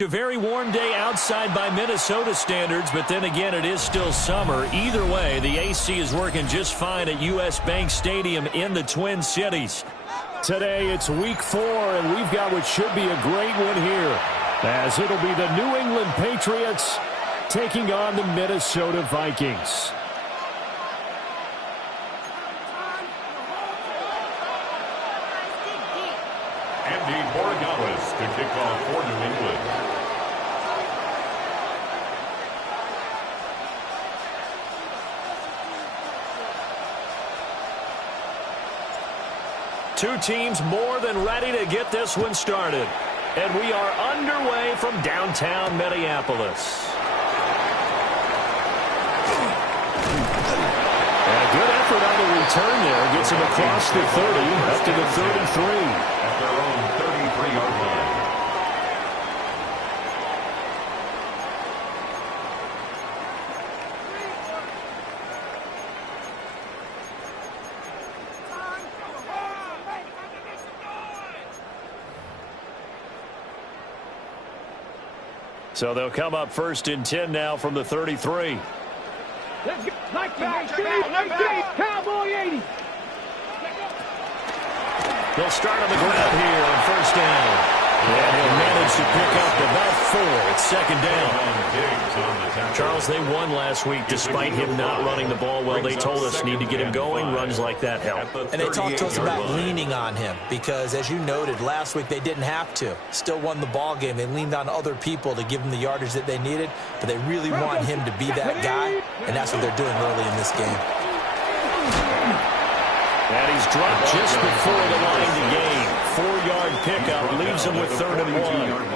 A very warm day outside by Minnesota standards, but then again, it is still summer. Either way, the AC is working just fine at U.S. Bank Stadium in the Twin Cities. Today, it's week 4, and we've got what should be a great one here, as it'll be the New England Patriots taking on the Minnesota Vikings. To kick off for New England. Two teams more than ready to get this one started. And we are underway from downtown Minneapolis. And a good effort on the return there. Gets him across the 30, up to the 33. At their own 33-yard line. So they'll come up 1st and 10 now from the 33. Cowboy 80. They'll start on the ground here on 1st down. And he'll manage to pick up about 4 at 2nd down. Charles, they won last week despite him not running the ball well. They told us need to get him going. Runs like that help. And they talked to us about leaning on him because, as you noted, last week they didn't have to. Still won the ball game. They leaned on other people to give them the yardage that they needed, but they really want him to be that guy, and that's what they're doing early in this game. And he's dropped just before the line to gain. 4-yard pickup leaves him with 3rd and 1.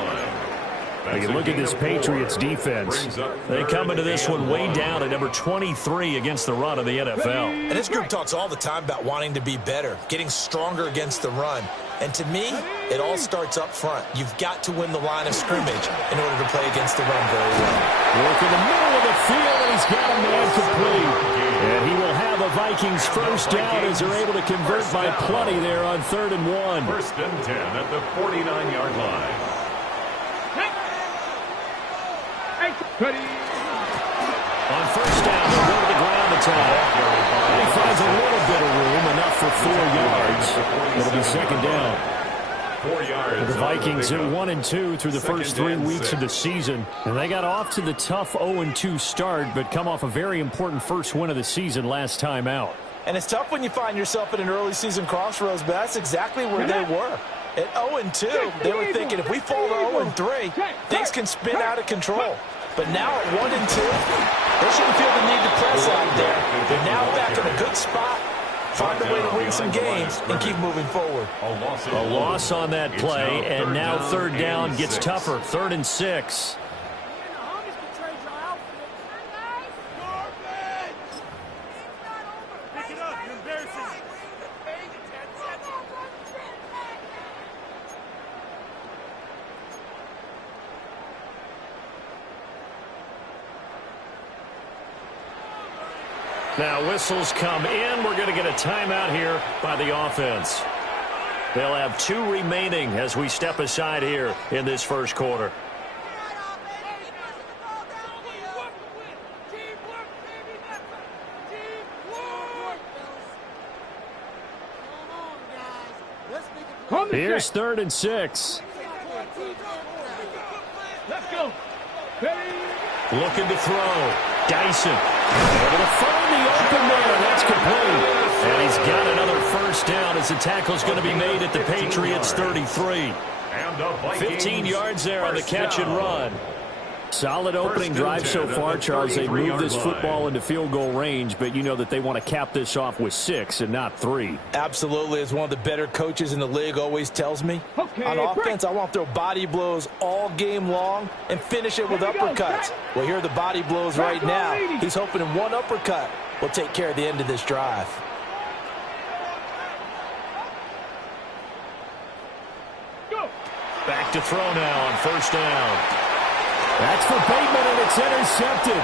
You look at this Patriots defense. They come into this one way down at number 23 against the run of the NFL. And this group talks all the time about wanting to be better, getting stronger against the run. And to me, it all starts up front. You've got to win the line of scrimmage in order to play against the run very well. Work in the middle of the field, and he's got a man complete. And he will have a Vikings 1st down as they're able to convert by plenty there on 3rd and 1. 1st and 10 at the 49-yard line. On 1st down, they'll go to the ground attack. And he finds a little bit of room, enough for 4 yards. It'll be 2nd down. 4 yards. The Vikings are 1-2 through the first 3 weeks of the season. And they got off to the tough 0-2 start, but come off a very important first win of the season last time out. And it's tough when you find yourself at an early season crossroads, but that's exactly where they were. At 0-2, they were thinking if we fall to 0-3, things can spin out of control. But now at 1-2, they shouldn't feel the need to press out there. They're now back in a good spot. Find a way to win some games and keep moving forward. A loss on that play, and now 3rd down gets tougher. 3rd and 6. Now whistles come in. We're going to get a timeout here by the offense. They'll have 2 remaining as we step aside here in this first quarter. Here's 3rd and 6. Let's go. Looking to throw. Dyson able to find the open man. That's complete. And he's got another 1st down as the tackle's going to be made at the Patriots 33. 15 yards there on the catch and run. Solid opening drive so far, Charles. They moved this football into field goal range, but you know that they want to cap this off with 6 and not 3. Absolutely. As one of the better coaches in the league always tells me, on offense, I want to throw body blows all game long and finish it with uppercuts. Well, here are the body blows right now. He's hoping in one uppercut will take care of the end of this drive. Back to throw now on first down. That's for Bateman, and it's intercepted.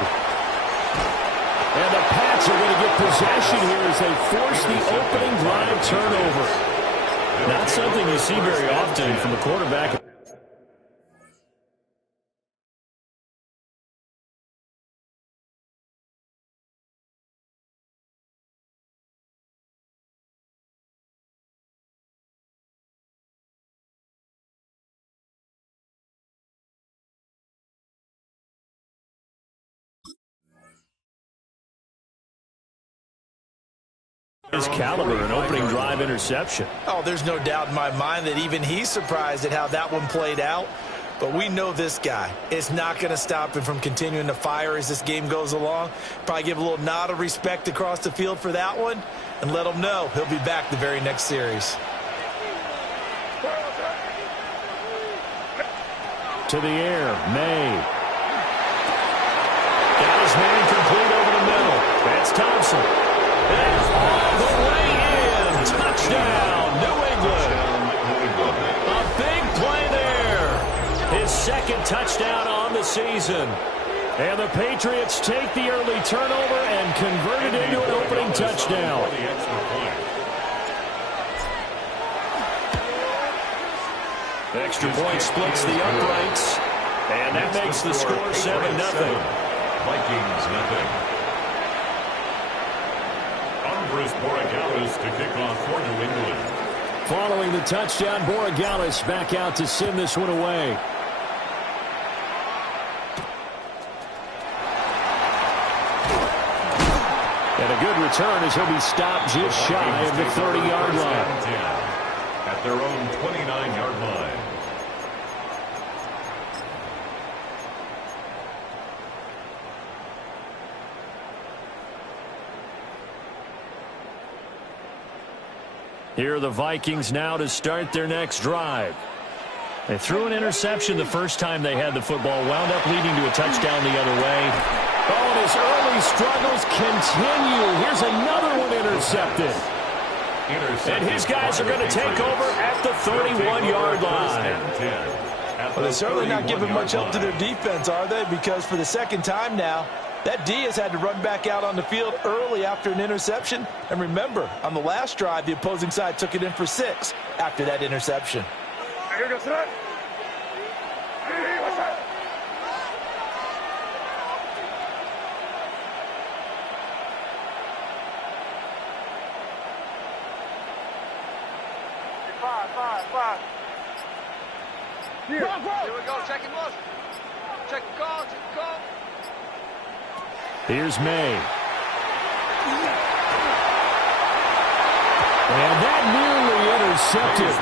And the Pats are going to get possession here as they force the opening drive turnover. Not something you see very often from a quarterback. His caliber, an opening drive interception. Oh, there's no doubt in my mind that even he's surprised at how that one played out. But we know this guy. It's not going to stop him from continuing to fire as this game goes along. Probably give a little nod of respect across the field for that one and let him know he'll be back the very next series. To the air, May. Got his man complete over the middle. That's Thompson. That's all the way in. Touchdown, New England. A big play there. His second touchdown on the season. And the Patriots take the early turnover and convert it into an opening touchdown. Extra point splits the uprights. And that makes the score 7-0. Vikings nothing. Bruce Borregales to kick off for New England. Following the touchdown, Borregales back out to send this one away. And a good return as he'll be stopped just shy of the 30-yard line. At their own 29-yard line. Here are the Vikings now to start their next drive. They threw an interception the first time they had the football, wound up leading to a touchdown the other way. Oh, and his early struggles continue. Here's another one intercepted. And his guys are going to take over at the 31-yard line. Well, they're certainly not giving much help to their defense, are they? Because for the second time now, that D has had to run back out on the field early after an interception. And remember, on the last drive, the opposing side took it in for 6 after that interception. Five. Here we go. Check him up. Check the call. Here's May. And that nearly intercepted.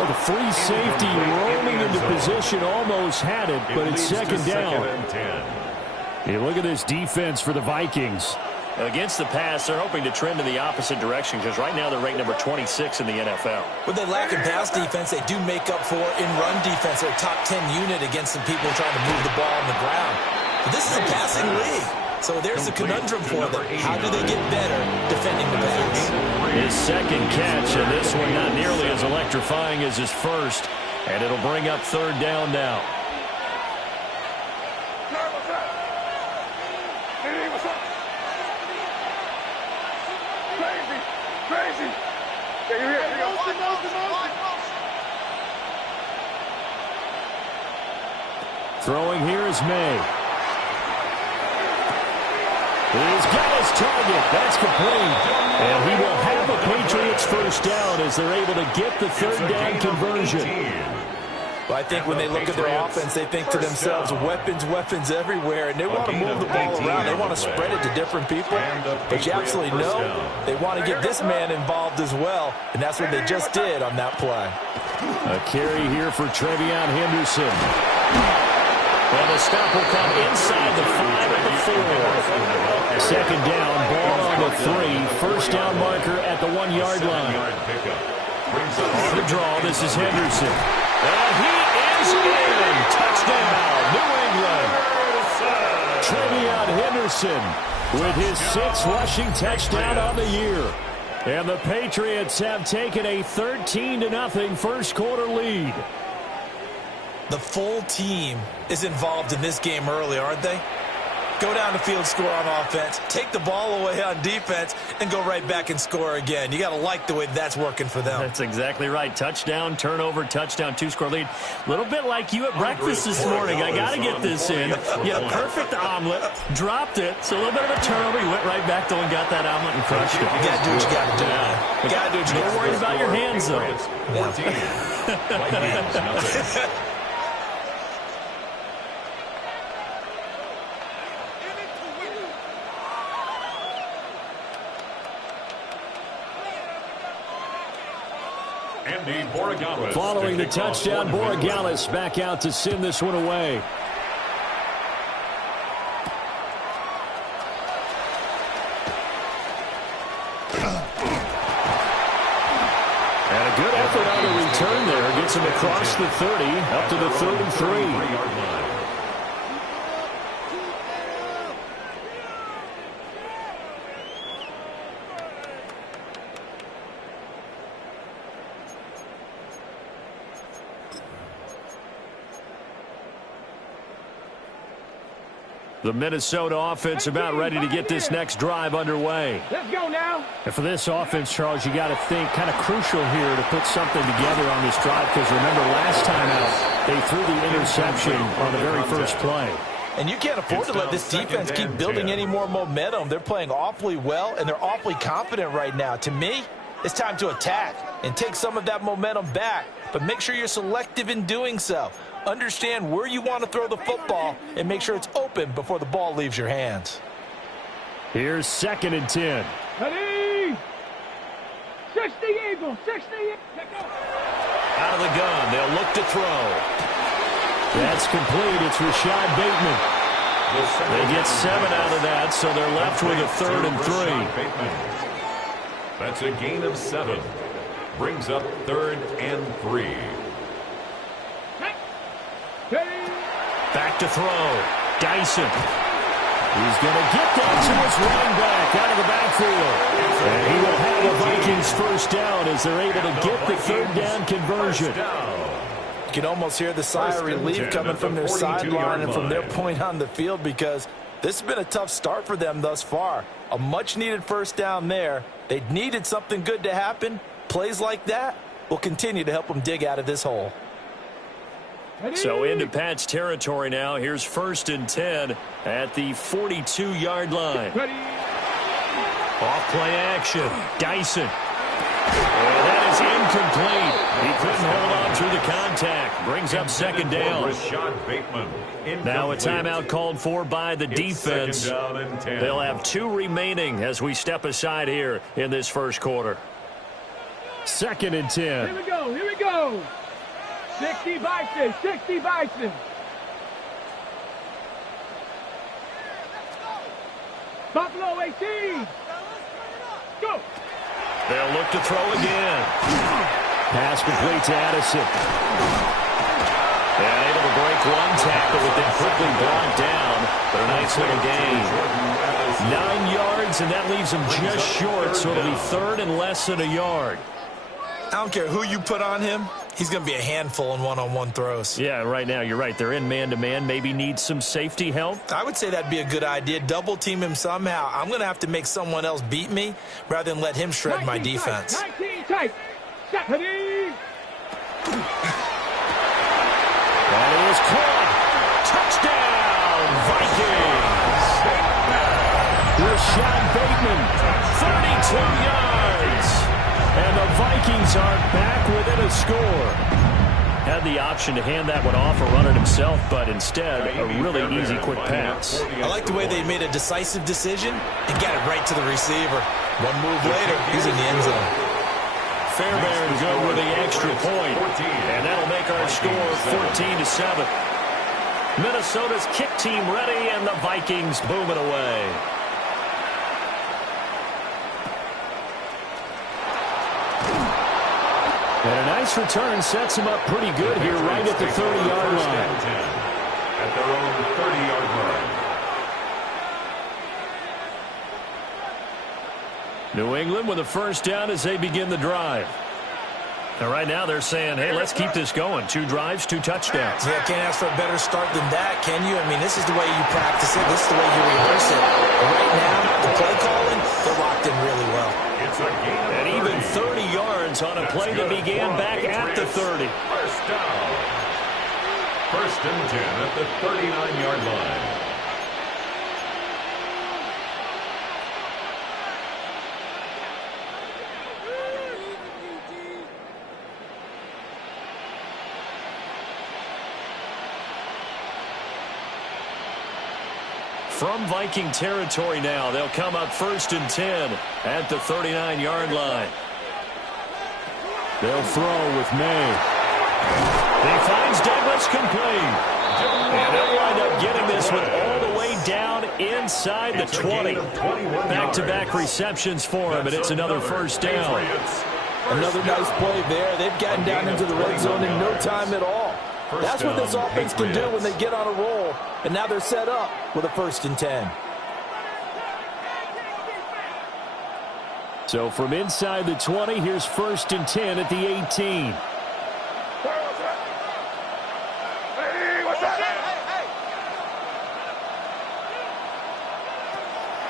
Oh, the free safety rolling into position almost had it, but it's second down. Hey, look at this defense for the Vikings. Against the pass, they're hoping to trend in the opposite direction because right now they're ranked number 26 in the NFL. What they lack in pass defense, they do make up for in run defense. They're a top 10 unit against some people trying to move the ball on the ground. But this is a passing league. So there's the conundrum for them. How do they get better defending the pass? His second catch, and this one not nearly as electrifying as his first. And it'll bring up third down now. Crazy. Here you go. Throwing here is May. He's got his target. That's complete. And he will have a Patriots first down as they're able to get the third down conversion. Well, I think when they look at their offense, they think to themselves, weapons everywhere, and they want to move the ball around. They want to spread it to different people. But you absolutely know they want to get this man involved as well, and that's what they just did on that play. A carry here for Trevion Henderson. And the stop will come inside the 5 at the 4. Second down, ball on the 3. First down marker at the 1-yard line. On the draw, this is Henderson. And he is in. Touchdown, New England. Travion Henderson with his 6th rushing touchdown on the year. And the Patriots have taken a 13-0 first quarter lead. The full team is involved in this game early, aren't they? Go down the field, score on offense, take the ball away on defense, and go right back and score again. You got to like the way that's working for them. That's exactly right. Touchdown, turnover, touchdown, 2-score lead. A little bit like you at breakfast this morning. I got to get this in. You had a perfect omelet, dropped it, so a little bit of a turnover. You went right back though and got that omelet and crushed it. You got to do what you got to do. You got to do what you got to do. Don't worry about your hands, though. 14. Following the touchdown, Borregales back out to send this one away. And a good effort on the return there. Gets him across the 30, up to the 33. The Minnesota offense about ready to get this next drive underway. Let's go now. And for this offense, Charles, you got to think kind of crucial here to put something together on this drive, because remember last time out, they threw the interception on the very first play. And you can't afford to let this defense keep building any more momentum. They're playing awfully well, and they're awfully confident right now. To me, it's time to attack and take some of that momentum back, but make sure you're selective in doing so. Understand where you want to throw the football and make sure it's open before the ball leaves your hands. Here's 2nd and 10. Ready? 60 Eagles, 60 Eagles. Out of the gun, they'll look to throw. That's complete. It's Rashad Bateman. They get 7 out of that, so they're left with a 3rd and 3. That's a gain of 7. Brings up 3rd and 3. Back to throw. Dyson. He's going to get that to his running back out of the backfield. And he will have the Vikings first down as they're able to get the 3rd down conversion. You can almost hear the sigh of relief coming from their sideline and from their point on the field, because this has been a tough start for them thus far. A much-needed first down there. They needed something good to happen. Plays like that will continue to help them dig out of this hole. So into Pat's territory now. Here's 1st and 10 at the 42-yard line. Off play action. Dyson. And that is incomplete. He couldn't hold on through the contact. Brings up 2nd down. Now a timeout called for by the defense. They'll have 2 remaining as we step aside here in this first quarter. 2nd and 10. Here we go, here we go. 60 Bison, 60 Bison. Buffalo 18. Go. They'll look to throw again. Pass complete to Addison. And able to break one tackle, but then quickly brought down. But a nice little gain. 9 yards, and that leaves them just short, so it'll be 3rd and less than a yard. I don't care who you put on him. He's going to be a handful in one-on-one throws. Yeah, right now, you're right. They're in man-to-man. Maybe need some safety help. I would say that'd be a good idea. Double team him somehow. I'm going to have to make someone else beat me rather than let him shred my defense. 19 tight. Ready? That is caught. Touchdown, Vikings. Rashad Bateman, 32 yards. And the Vikings are back within a score. Had the option to hand that one off or run it himself, but instead, a really easy quick pass. I like the way they made a decisive decision and got it right to the receiver. One move later, he's in the end zone. Fairbairn go with the extra point, and that'll make our score 14-7. Minnesota's kick team ready, and the Vikings boom it away. And a nice return sets them up pretty good here right at the 30-yard line. At their own 30-yard line. New England with a first down as they begin the drive. And right now they're saying, hey, let's keep this going. 2 drives, 2 touchdowns. Yeah, can't ask for a better start than that, can you? I mean, this is the way you practice it. This is the way you rehearse it. But right now, the play calling, they're locked in really well. It's a gain of And even 30 yards on a play that began back at the 30. First down. First and 10 at the 39-yard line. From Viking territory now, they'll come up first and 10 at the 39-yard line. They'll throw with May. He finds Douglas complete. And they'll wind up getting this one all the way down inside the 20. Back-to-back receptions for him, and it's another first down. Another nice play there. They've gotten down into the red zone in no time at all. That's what this offense can do when they get on a roll. And now they're set up with a first and 10. So from inside the 20, here's first and 10 at the 18.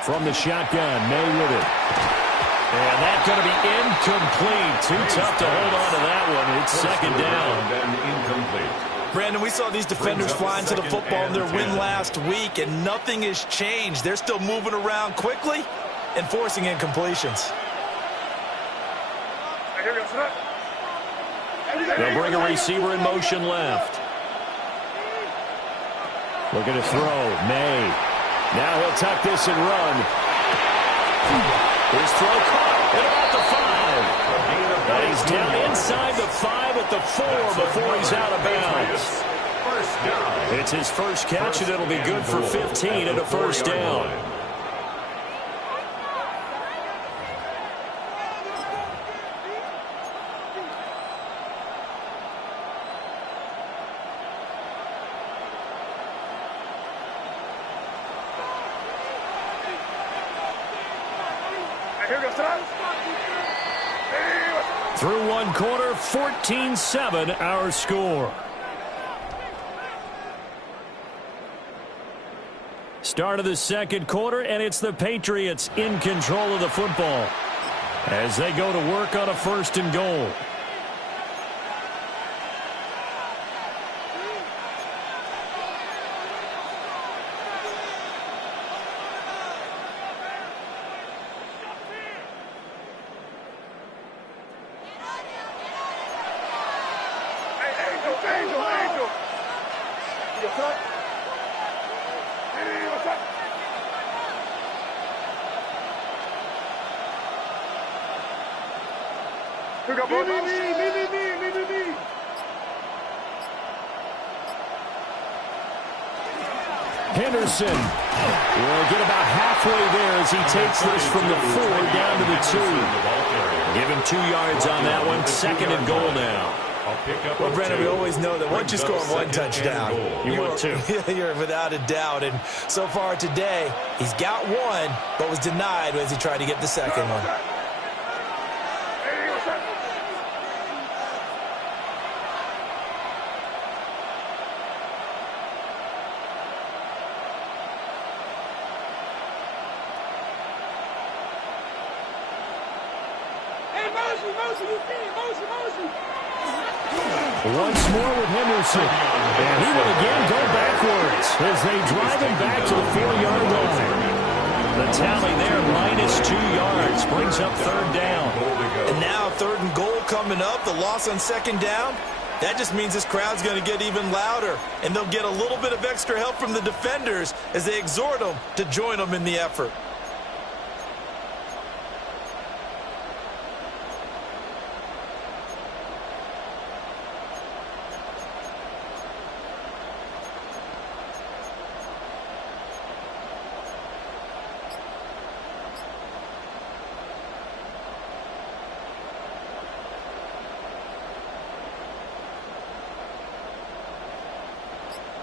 From the shotgun, May with it. And that's going to be incomplete. Too tough to hold on to that one. It's second down. And incomplete. Brandon, we saw these defenders flying to the football in their win last week, and nothing has changed. They're still moving around quickly and forcing incompletions. They'll bring a receiver in motion left. Looking to throw, May. Now he'll tuck this and run. His throw caught at about the 5. And he's down inside the 5 at the 4 before he's out of bounds. It's his first catch, and it'll be good for 15 and a first down. Through one quarter, 14-7 our score. Start of the second quarter, and it's the Patriots in control of the football as they go to work on a first and goal. Henderson will get about halfway there as he takes this from the 4 down to the 2. Give him 2 yards on that one. Second and goal now. Well, Brandon, we always know that once you score one touchdown, you want 2. You're without a doubt. And so far today, he's got 1, but was denied as he tried to get the second one. Once more with Henderson. And he will again go backwards as they drive him back to the 4-yard line. The tally there, -2 yards, brings up third down. And now third and goal coming up, the loss on second down. That just means this crowd's going to get even louder, and they'll get a little bit of extra help from the defenders as they exhort them to join them in the effort.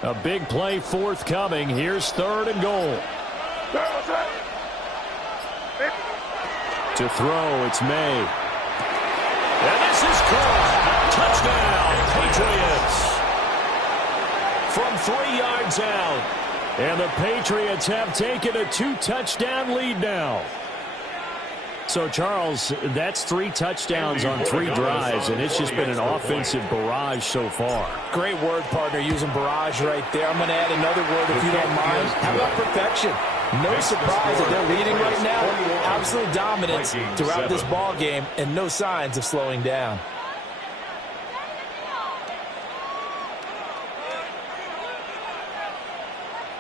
A big play forthcoming. Here's 3rd and goal. To throw, it's May. And this is caught. Touchdown, Patriots. From 3 yards out. And the Patriots have taken a 2-touchdown lead now. So, Charles, that's 3 touchdowns on 3 drives, and it's just been an offensive barrage so far. Great word, partner, using barrage right there. I'm going to add another word, if you don't mind. How about perfection? No surprise that they're leading right now. Absolute dominance throughout this ball game, and no signs of slowing down.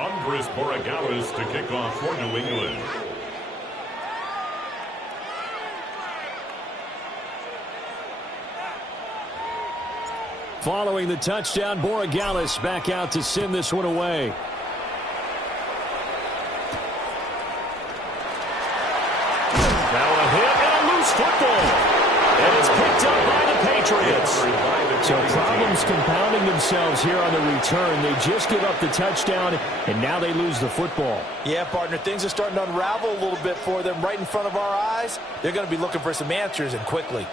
Andres Borregales to kick off for New England. Following the touchdown, Borregales back out to send this one away. Now a hit and a loose football. And it's picked up by the Patriots. So problems compounding themselves here on the return. They just give up the touchdown, and now they lose the football. Yeah, partner, things are starting to unravel a little bit for them right in front of our eyes. They're going to be looking for some answers, and quickly.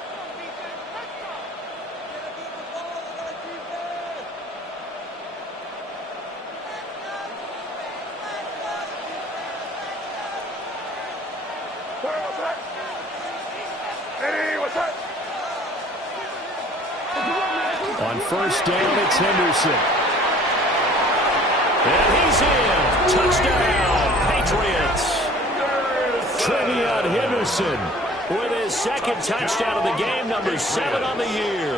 On 1st down, it's Henderson. And he's in. Touchdown, Patriots. Trevion Henderson With his 2nd touchdown of the game, number 7 on the year.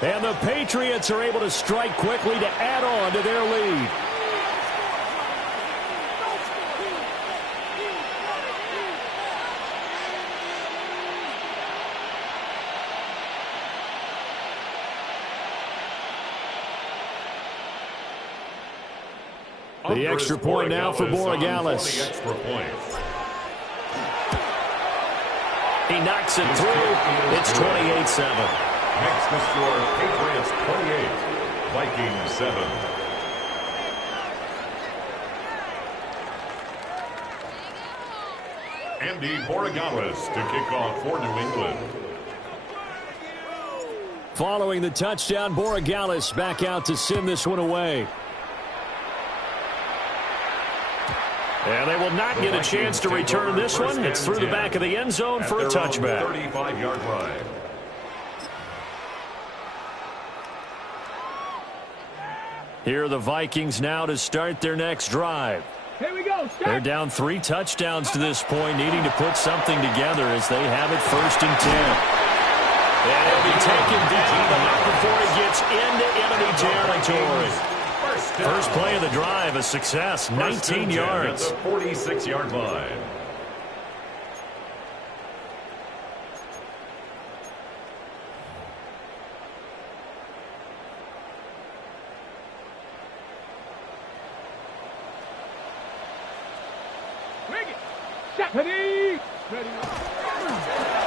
And the Patriots are able to strike quickly to add on to their lead. The extra point now for Borregales. He knocks it through. It's 28-7. Makes the score Patriots 28, Vikings 7. Andy Borregales to kick off for New England. Following the touchdown, Borregales back out to send this one away. And they will not get a chance to return this one. It's through the back of the end zone for a touchback. 35-yard line. Here are the Vikings now to start their next drive. Here we go. They're down 3 touchdowns to this point, needing to put something together as they have it 1st and 10. And he'll be taken down, but not before he gets into enemy territory. First play of the drive, a success, 19 yards. At the 46-yard line.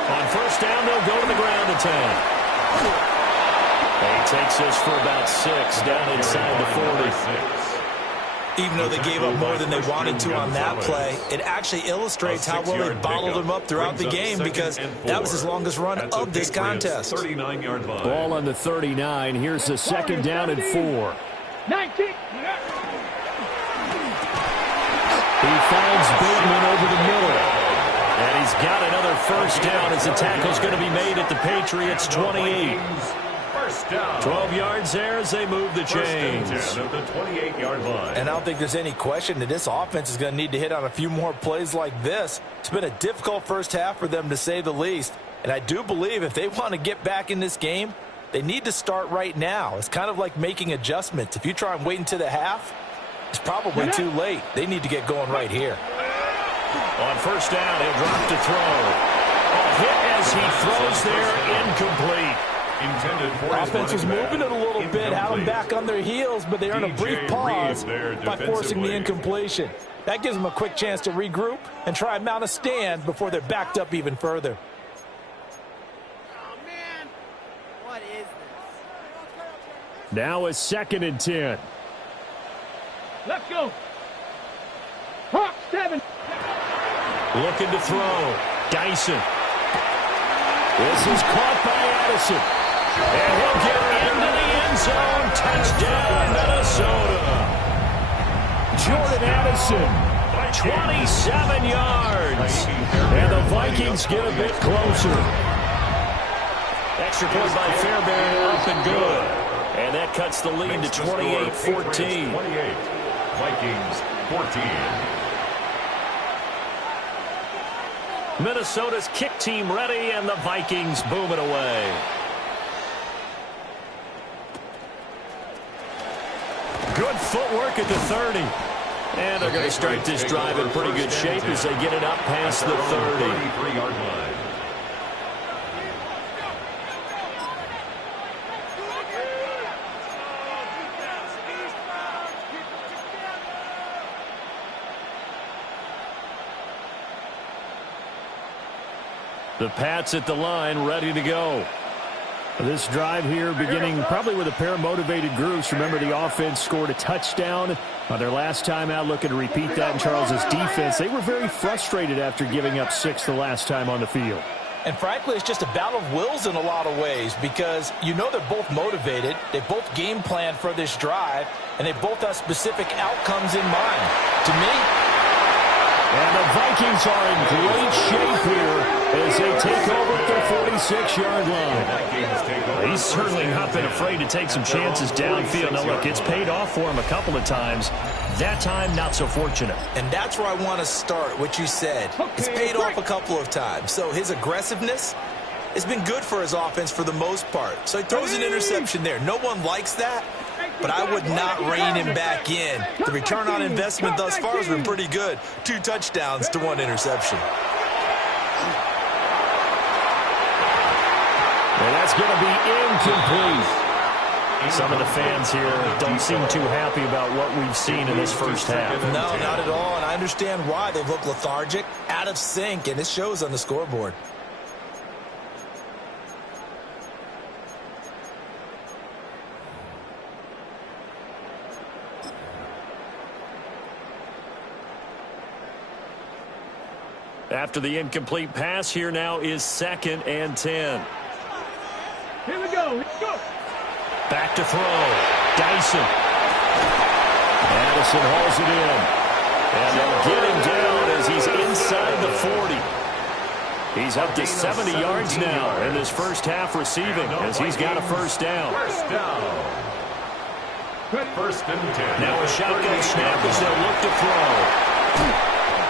On 1st down, they'll go to the ground attack. He takes this for about 6 down inside the 40. Even though they gave up more than they wanted to on that play, it actually illustrates how well they bottled them up throughout the game, because that was his longest run of this contest. 39-yard line. Ball on the 39. Here's the 2nd down and 4. 19. He finds Bateman over the middle. And he's got another 1st down as the tackle's going to be made at the Patriots' 28. 12 yards there as they move the chains. At the 28-yard line. And I don't think there's any question that this offense is going to need to hit on a few more plays like this. It's been a difficult first half for them, to say the least. And I do believe if they want to get back in this game, they need to start right now. It's kind of like making adjustments. If you try and wait until the half, it's probably too late. They need to get going right here. On 1st down, he'll drop to throw. A hit as he throws there, incomplete. Offense was moving it a little bit, had them back on their heels, but they earn a brief pause by forcing the incompletion. That gives them a quick chance to regroup and try and mount a stand before they're backed up even further. Oh, man. What is this? Now a 2nd and 10. Let's go. Hawk 7. Looking to throw. Dyson. This is caught by Addison. And he'll get into the end zone. Touchdown, Minnesota. Jordan Addison, 27 yards. And the Vikings get a bit closer. Extra point by Fairbairn, up and good. And that cuts the lead to 28-14. 28. Vikings 14. Minnesota's kick team ready, and the Vikings boom it away. Good footwork at the 30. And they're going to start this drive in pretty good shape as they get it up past the 30. 33-yard line. The Pats at the line, ready to go. This drive here beginning probably with a pair of motivated groups. Remember, the offense scored a touchdown on their last time out, looking to repeat that in Charles's defense. They were very frustrated after giving up 6 the last time on the field. And frankly, it's just a battle of wills in a lot of ways because you know they're both motivated. They both game plan for this drive, and they both have specific outcomes in mind. To me, and the Vikings are in great shape here as they take over at their 46-yard line. He's certainly not been afraid to take some chances downfield. Now, look, it's paid off for him a couple of times. That time, not so fortunate. And that's where I want to start, what you said. It's paid off a couple of times. So his aggressiveness has been good for his offense for the most part. So he throws an interception there. No one likes that, but I would not rein him back in. The return on investment thus far has been pretty good. 2 touchdowns to 1 interception. And that's going to be incomplete. Some of the fans here don't seem too happy about what we've seen in this first half. No, not at all, and I understand why. They've looked lethargic, out of sync, and it shows on the scoreboard. After the incomplete pass, here now is 2nd and 10. Here we go. Let's go. Back to throw. Dyson. Addison hauls it in. And they'll get him down as he's inside the 40. He's up to 70 yards now in this first half receiving as he's got a first down. First down. 1st and 10. Now a shotgun snap as they'll look to throw.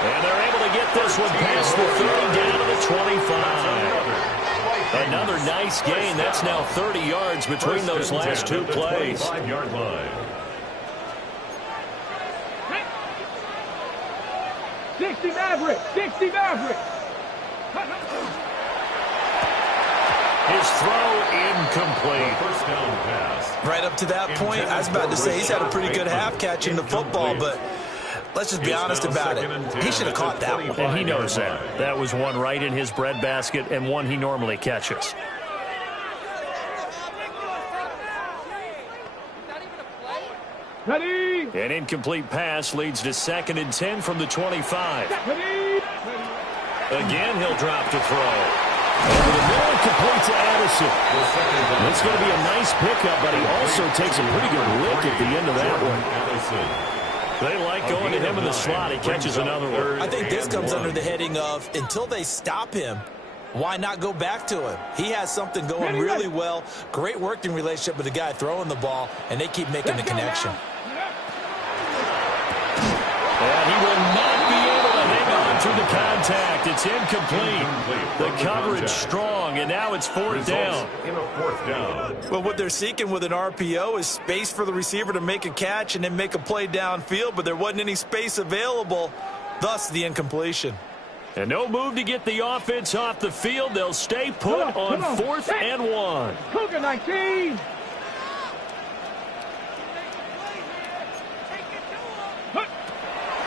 And they're able to get this one past the 30 down to the 25. Another nice gain. That's now 30 yards between those last 2 plays. 25-yard line. 60 Maverick. 60 Maverick. His throw incomplete. First down pass. Right up to that point, I was about to say he's had a pretty good half catching the football, but let's just be honest about it. He should have caught that one. And he knows that. That was one right in his breadbasket and one he normally catches. Ready. An incomplete pass leads to 2nd and 10 from the 25. Ready. Again, he'll drop to throw. Over the middle, complete to Addison. It's going to be a nice pickup, but he also takes a pretty good lick at the end of that one. They like going to him in the slot. He catches another one. I think this comes under the heading of until they stop him, why not go back to him? He has something going really well. Great working relationship with the guy throwing the ball, and they keep making the connection. And he will not be able to hang on through the contact. It's incomplete. The coverage strong, and now it's 4th down. In a 4th down. Well, what they're seeking with an RPO is space for the receiver to make a catch and then make a play downfield, but there wasn't any space available, thus the incompletion. And no move to get the offense off the field. They'll stay put on 4th and 1. Cougar 19.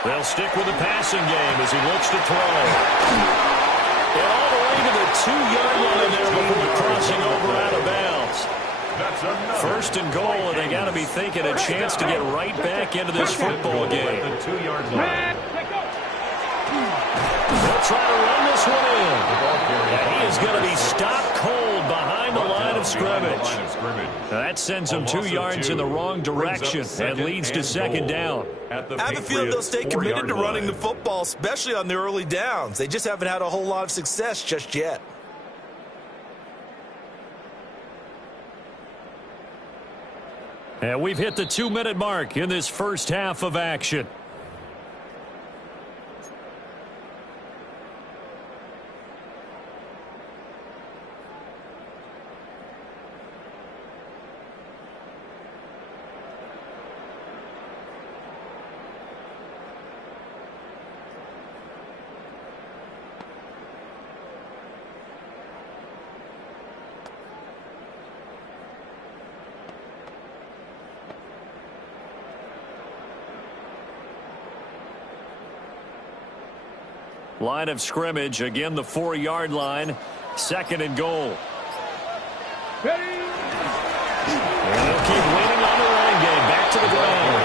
They'll stick with the passing game as he looks to throw. And all the way to the 2-yard line there before crossing over out of bounds. That's another first and goal, and they got to be thinking a chance to get right back into this football game. The 2-yard line. They'll try to run this one in. And he is going to be stopped cold behind the line of scrimmage. That sends him 2 yards in the wrong direction and leads to second down. I have a feeling they'll stay committed to running the football, especially on the early downs. They just haven't had a whole lot of success just yet. And we've hit the 2-minute mark in this first half of action. Line of scrimmage, again the 4-yard line, second and goal. And he'll keep leaning on the running game, back to the ground.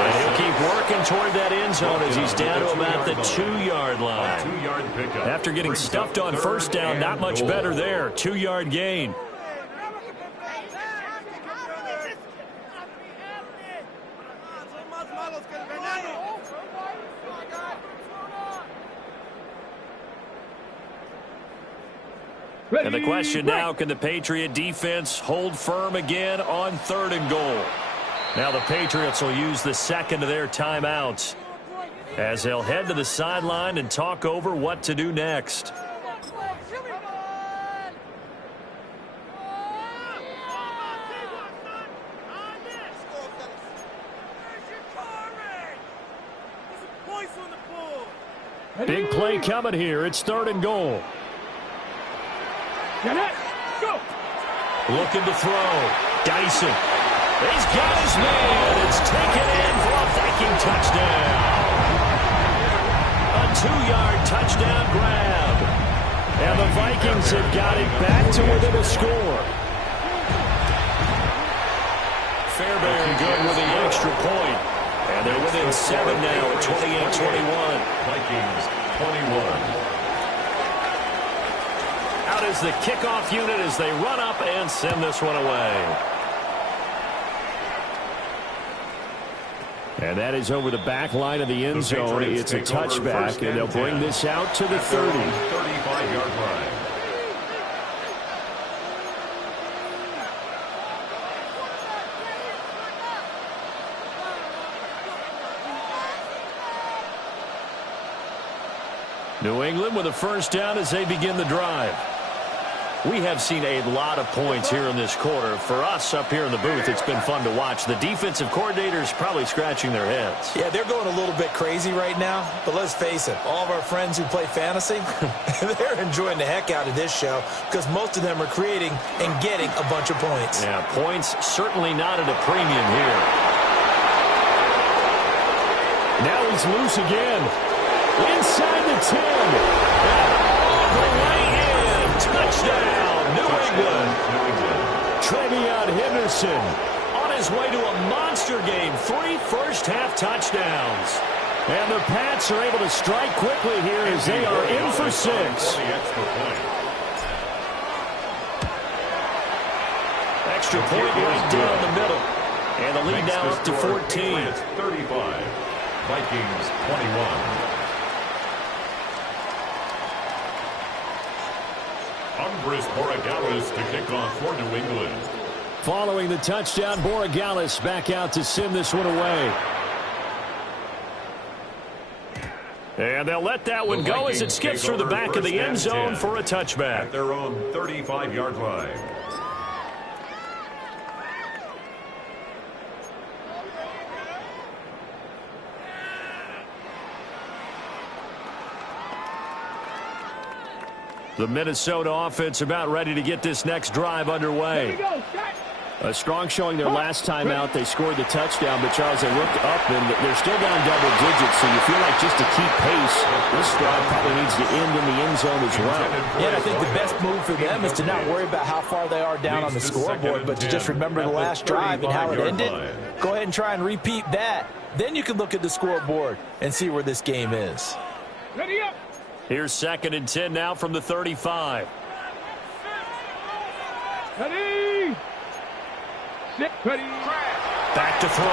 And he'll keep working toward that end zone as he's down to about the 2-yard line. After getting stuffed on first down, not much better there. 2-yard gain. And the question now, can the Patriot defense hold firm again on third and goal? Now the Patriots will use the second of their timeouts as they'll head to the sideline and talk over what to do next. Big play coming here. It's third and goal. Go. Looking to throw. Dyson. He's got his man. It's taken in for a Viking touchdown. A 2-yard touchdown grab. And the Vikings have got it back to within a score. Fairbairn good with the extra point. And they're within 7 now at 28-21. Vikings 21. Out is the kickoff unit as they run up and send this one away. And that is over the back line of the end zone. It's a touchback, and they'll bring this out to the 30. 35-yard line. New England with a first down as they begin the drive. We have seen a lot of points here in this quarter. For us up here in the booth, it's been fun to watch. The defensive coordinators probably scratching their heads. Yeah, they're going a little bit crazy right now. But let's face it, all of our friends who play fantasy, they're enjoying the heck out of this show because most of them are creating and getting a bunch of points. Yeah, points certainly not at a premium here. Now he's loose again. Inside the 10. And all the way in. Touchdown, New England. Trevion Henderson On his way to a monster game. 3 first-half touchdowns. And the Pats are able to strike quickly here as they are in for 6. Extra point right down the middle. And the lead now up to 14. 35. Vikings 21. Andres Borregales to kick off for New England. Following the touchdown, Borregales back out to send this one away. And they'll let that one go as it skips through the back of the end zone for a touchback. At their own 35-yard line. The Minnesota offense about ready to get this next drive underway. A strong showing their last time out. They scored the touchdown, but Charles, they looked up and they're still down double digits, so you feel like just to keep pace, this drive probably needs to end in the end zone as well. Yeah, and I think the best move for them is to not worry about how far they are down on the scoreboard, but to just remember the last drive and how it ended. Go ahead and try and repeat that. Then you can look at the scoreboard and see where this game is. Ready up. Here's 2nd and 10 now from the 35. Ready. Sit. Ready. Back to throw.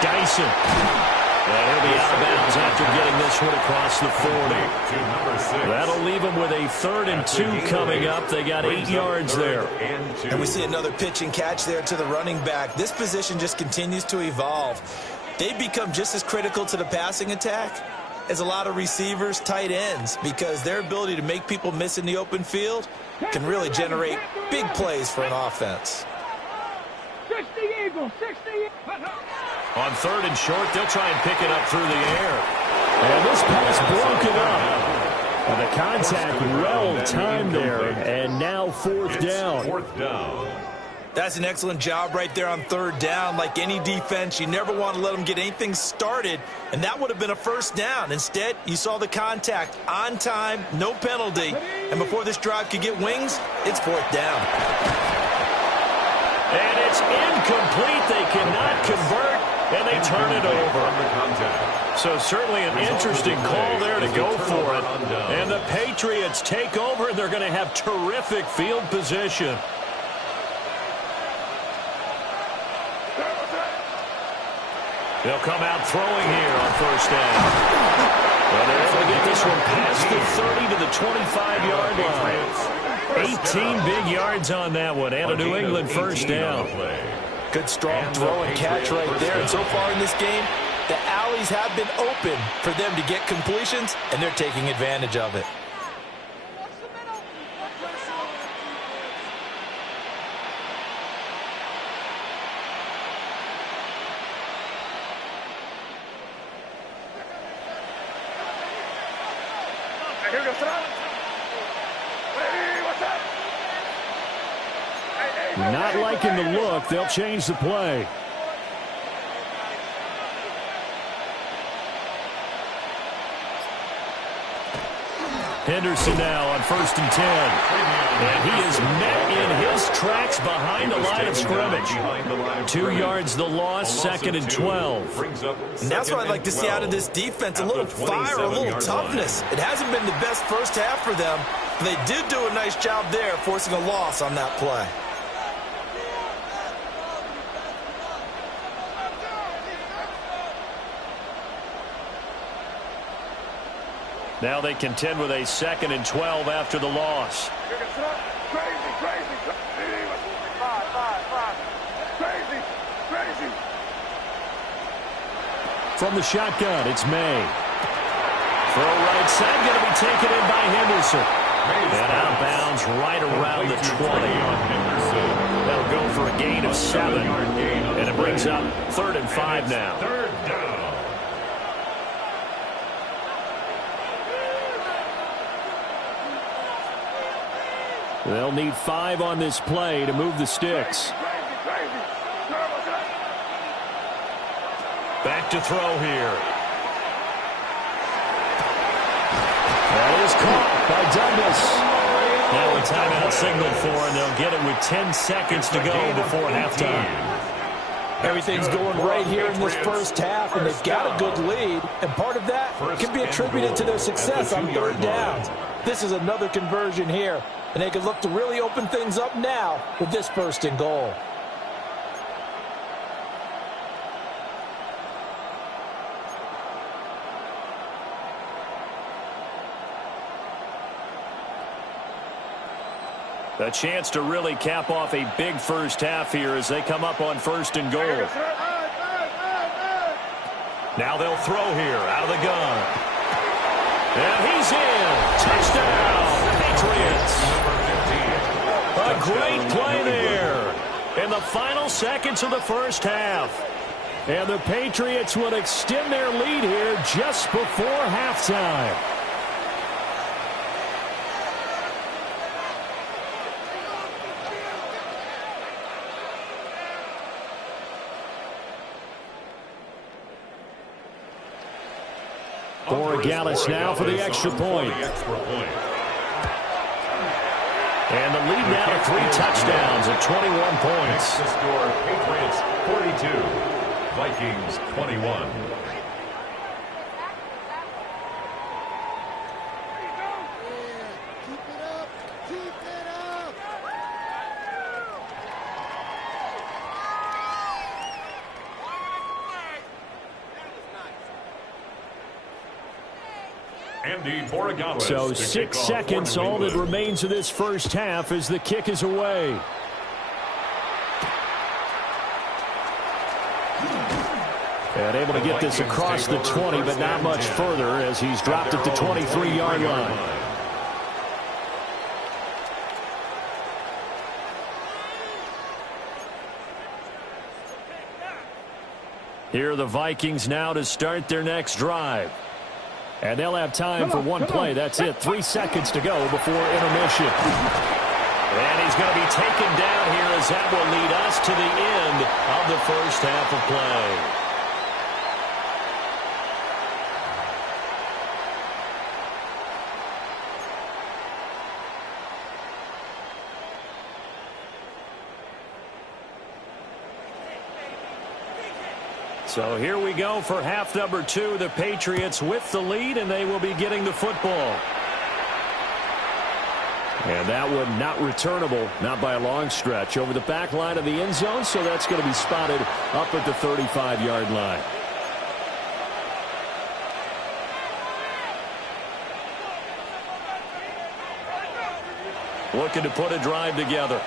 Dyson. And he'll be out of bounds after getting this one across the 40. That'll leave them with a 3rd and 2 coming up. They got 8 yards there. And we see another pitch and catch there to the running back. This position just continues to evolve. They become just as critical to the passing attack as a lot of receivers, tight ends, because their ability to make people miss in the open field can really generate big plays for an offense. 60 Eagles, 60. On 3rd and short, they'll try and pick it up through the air. And this pass broken up. And the contact well timed there, and now 4th down. 4th down. That's an excellent job right there on 3rd down. Like any defense, you never want to let them get anything started, and that would have been a 1st down. Instead, you saw the contact on time, no penalty, and before this drive could get wings, it's 4th down. And it's incomplete. They cannot convert, and they turn it over. So certainly an interesting call there to go for it. And the Patriots take over, and they're going to have terrific field position. They'll come out throwing here on 1st down. Well, they're able to get this one past the 30 to the 25-yard line. 18 big yards on that one, and a New England 1st down. Good strong throw and catch right there. And so far in this game, the alleys have been open for them to get completions, and they're taking advantage of it. Not liking the look. They'll change the play. Henderson now on 1st and 10. And he is met in his tracks behind the line of scrimmage. 2 yards the loss, 2nd and 12. And that's what I'd like to see out of this defense, a little fire, a little toughness. It hasn't been the best first half for them, but they did do a nice job there, forcing a loss on that play. Now they contend with a 2nd and 12 after the loss. From the shotgun, it's May. Throw right side, going to be taken in by Henderson. And out of bounds right around the 20. That'll go for a gain of 7. And it brings up 3rd and 5 now. 3rd down. They'll need 5 on this play to move the sticks. Back to throw here. That is caught by Douglas. Now a timeout signaled for, and they'll get it with 10 seconds to go before halftime. Everything's going right here in this first half, and they've got a good lead, and part of that can be attributed to their success on 3rd downs. This is another conversion here, and they can look to really open things up now with this 1st and goal. A chance to really cap off a big first half here as they come up on 1st and goal. Now they'll throw here out of the gun. And he's in. Touchdown, Patriots. A great play there in the final seconds of the first half. And the Patriots will extend their lead here just before halftime. Borregales now for the extra point. And the lead now to 3 touchdowns at 21 points. The score, Patriots 42, Vikings 21. So 6 seconds, all that remains of this first half as the kick is away. And able to get this across the 20, but not much further as he's dropped at the 23-yard line. Here are the Vikings now to start their next drive. And they'll have time for one play. That's it. 3 seconds to go before intermission. And he's going to be taken down here as that will lead us to the end of the first half of play. So here we go for half number 2. The Patriots with the lead, and they will be getting the football. And that one not returnable, not by a long stretch, over the back line of the end zone, so that's going to be spotted up at the 35-yard line. Looking to put a drive together.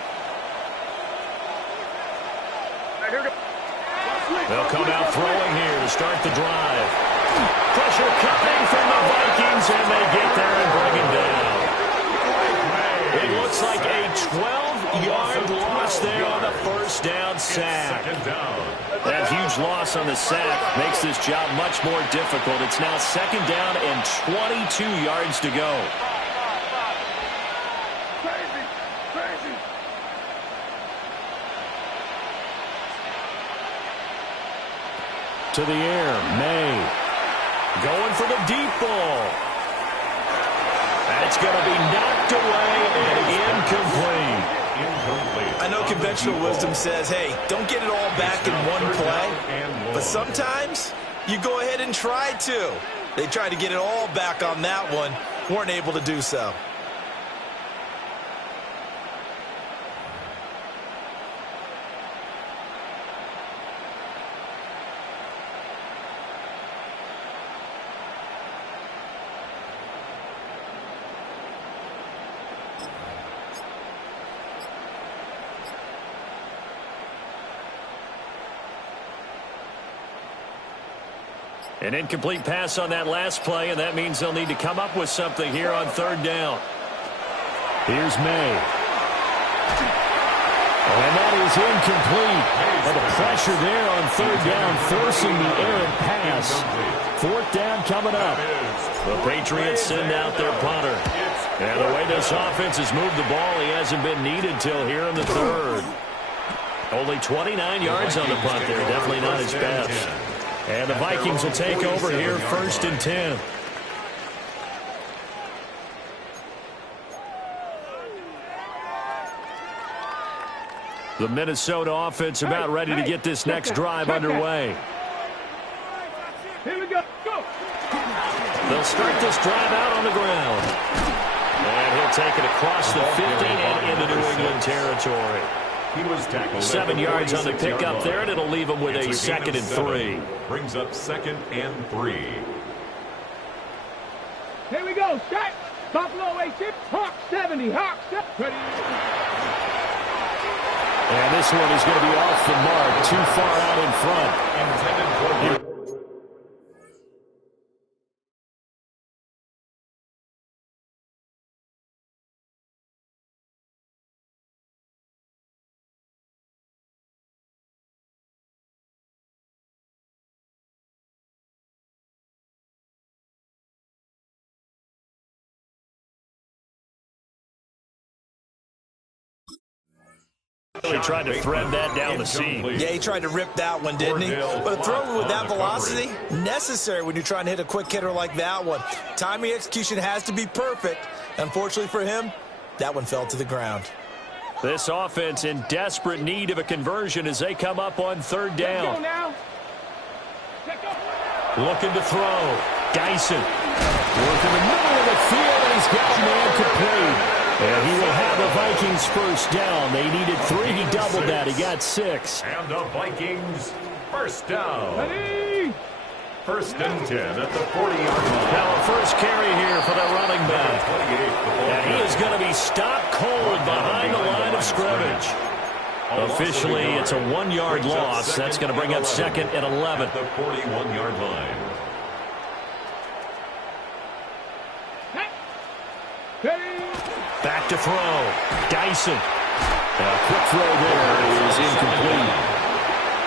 They'll come out throwing here to start the drive. Pressure coming from the Vikings, and they get there and bring him down. It looks like a 12-yard loss there on the first down sack. That huge loss on the sack makes this job much more difficult. It's now second down and 22 yards to go. To the air, May. Going for the deep ball. That's going to be knocked away and incomplete. I know conventional wisdom says, hey, don't get it all back in one play. But sometimes you go ahead and try to. They tried to get it all back on that one. Weren't able to do so. An incomplete pass on that last play, and that means they'll need to come up with something here on third down. Here's May. And that is incomplete. And the pressure there on third down, forcing the errant pass. Fourth down coming up. The Patriots send out their punter. And the way this offense has moved the ball, he hasn't been needed till here in the third. Only 29 yards on the punt there. Definitely not his best. And the Vikings will take over here, first and 10. The Minnesota offense about ready to get this next drive underway. Here we go. Go. They'll start this drive out on the ground. And he'll take it across the 50 and into New England territory. He was tackled 7 yards on the pickup there, and it'll leave him with a second and 3. Brings up second and 3. Here we go. Shot. Buffalo 8 chip. Hawk 70. Hawk 70. And this one is going to be off the mark, too far out in front. He tried to thread that down the seam. Yeah, he tried to rip that one, didn't he? But a throw with that velocity, necessary when you're trying to hit a quick hitter like that one. Timing execution has to be perfect. Unfortunately for him, that one fell to the ground. This offense in desperate need of a conversion as they come up on third down. Looking to throw. Dyson. Working the middle of the field, and he's got a man complete. And he will have the Vikings first down. They needed 3. He doubled that. He got 6. And the Vikings first down. First and 10 at the 40-yard line. Now a first carry here for the running back. And he is going to be stopped cold behind the line of scrimmage. Officially, it's a 1-yard loss. That's going to bring up second and 11. At the 41-yard line. Back to throw. Dyson. A quick throw there is incomplete.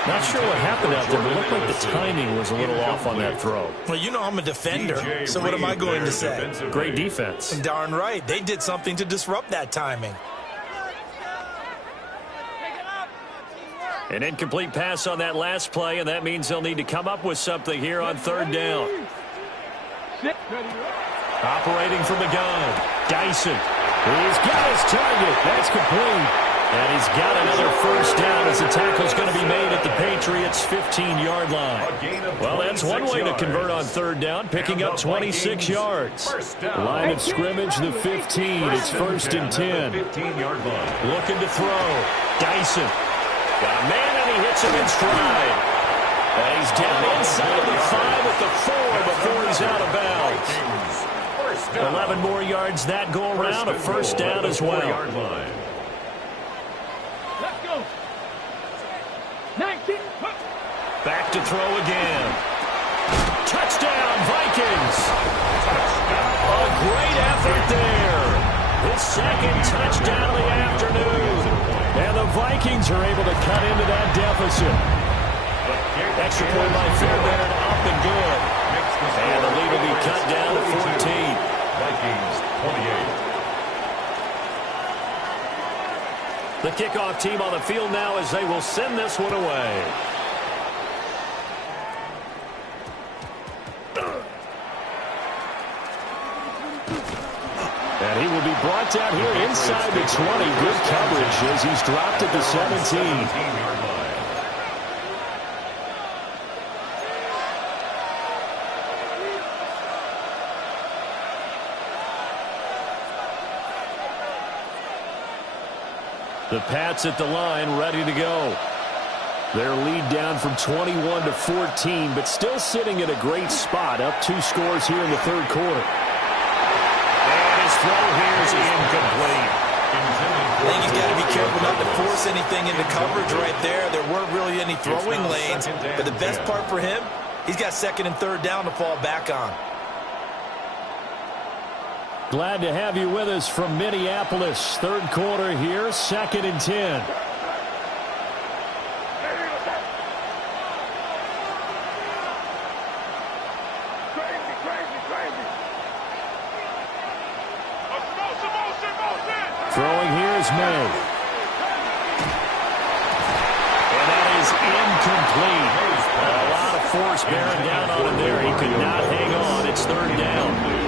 Not sure what happened out there, but it looked like the timing was a little off on that throw. Well, you know I'm a defender, so what am I going to say? Great defense. Darn right. They did something to disrupt that timing. An incomplete pass on that last play, and that means they'll need to come up with something here on third down. Operating from the gun. Dyson. He's got his target. That's complete. And he's got another first down as the tackle's going to be made at the Patriots' 15-yard line. Well, that's one way to convert on third down, picking up 26 yards. Line of scrimmage, the 15. It's first and 10. Looking to throw. Dyson. Got a man, and he hits him in stride. And he's down inside the 5 at the 4 before he's out of bounds. 11 more yards that go around, a first down as well. Let's go. 19. Back to throw again. Touchdown, Vikings. A great effort there. His second touchdown of the afternoon. And the Vikings are able to cut into that deficit. Extra point by Fairbairn, up and good. And the lead will be cut down to 14. Vikings 28. The kickoff team on the field now as they will send this one away. And he will be brought down here inside the 20. Good coverage as he's dropped at the 17. The Pats at the line, ready to go. Their lead down from 21 to 14, but still sitting at a great spot, up 2 scores here in the third quarter. And his throw here is incomplete. I think he's got to be careful not to force anything into coverage right there. There weren't really any throwing lanes, but the best part for him, he's got second and third down to fall back on. Glad to have you with us from Minneapolis. Third quarter here, second and 10. Throwing here is May. And that is incomplete. A lot of force bearing down on him there. He could not hang on. It's third down.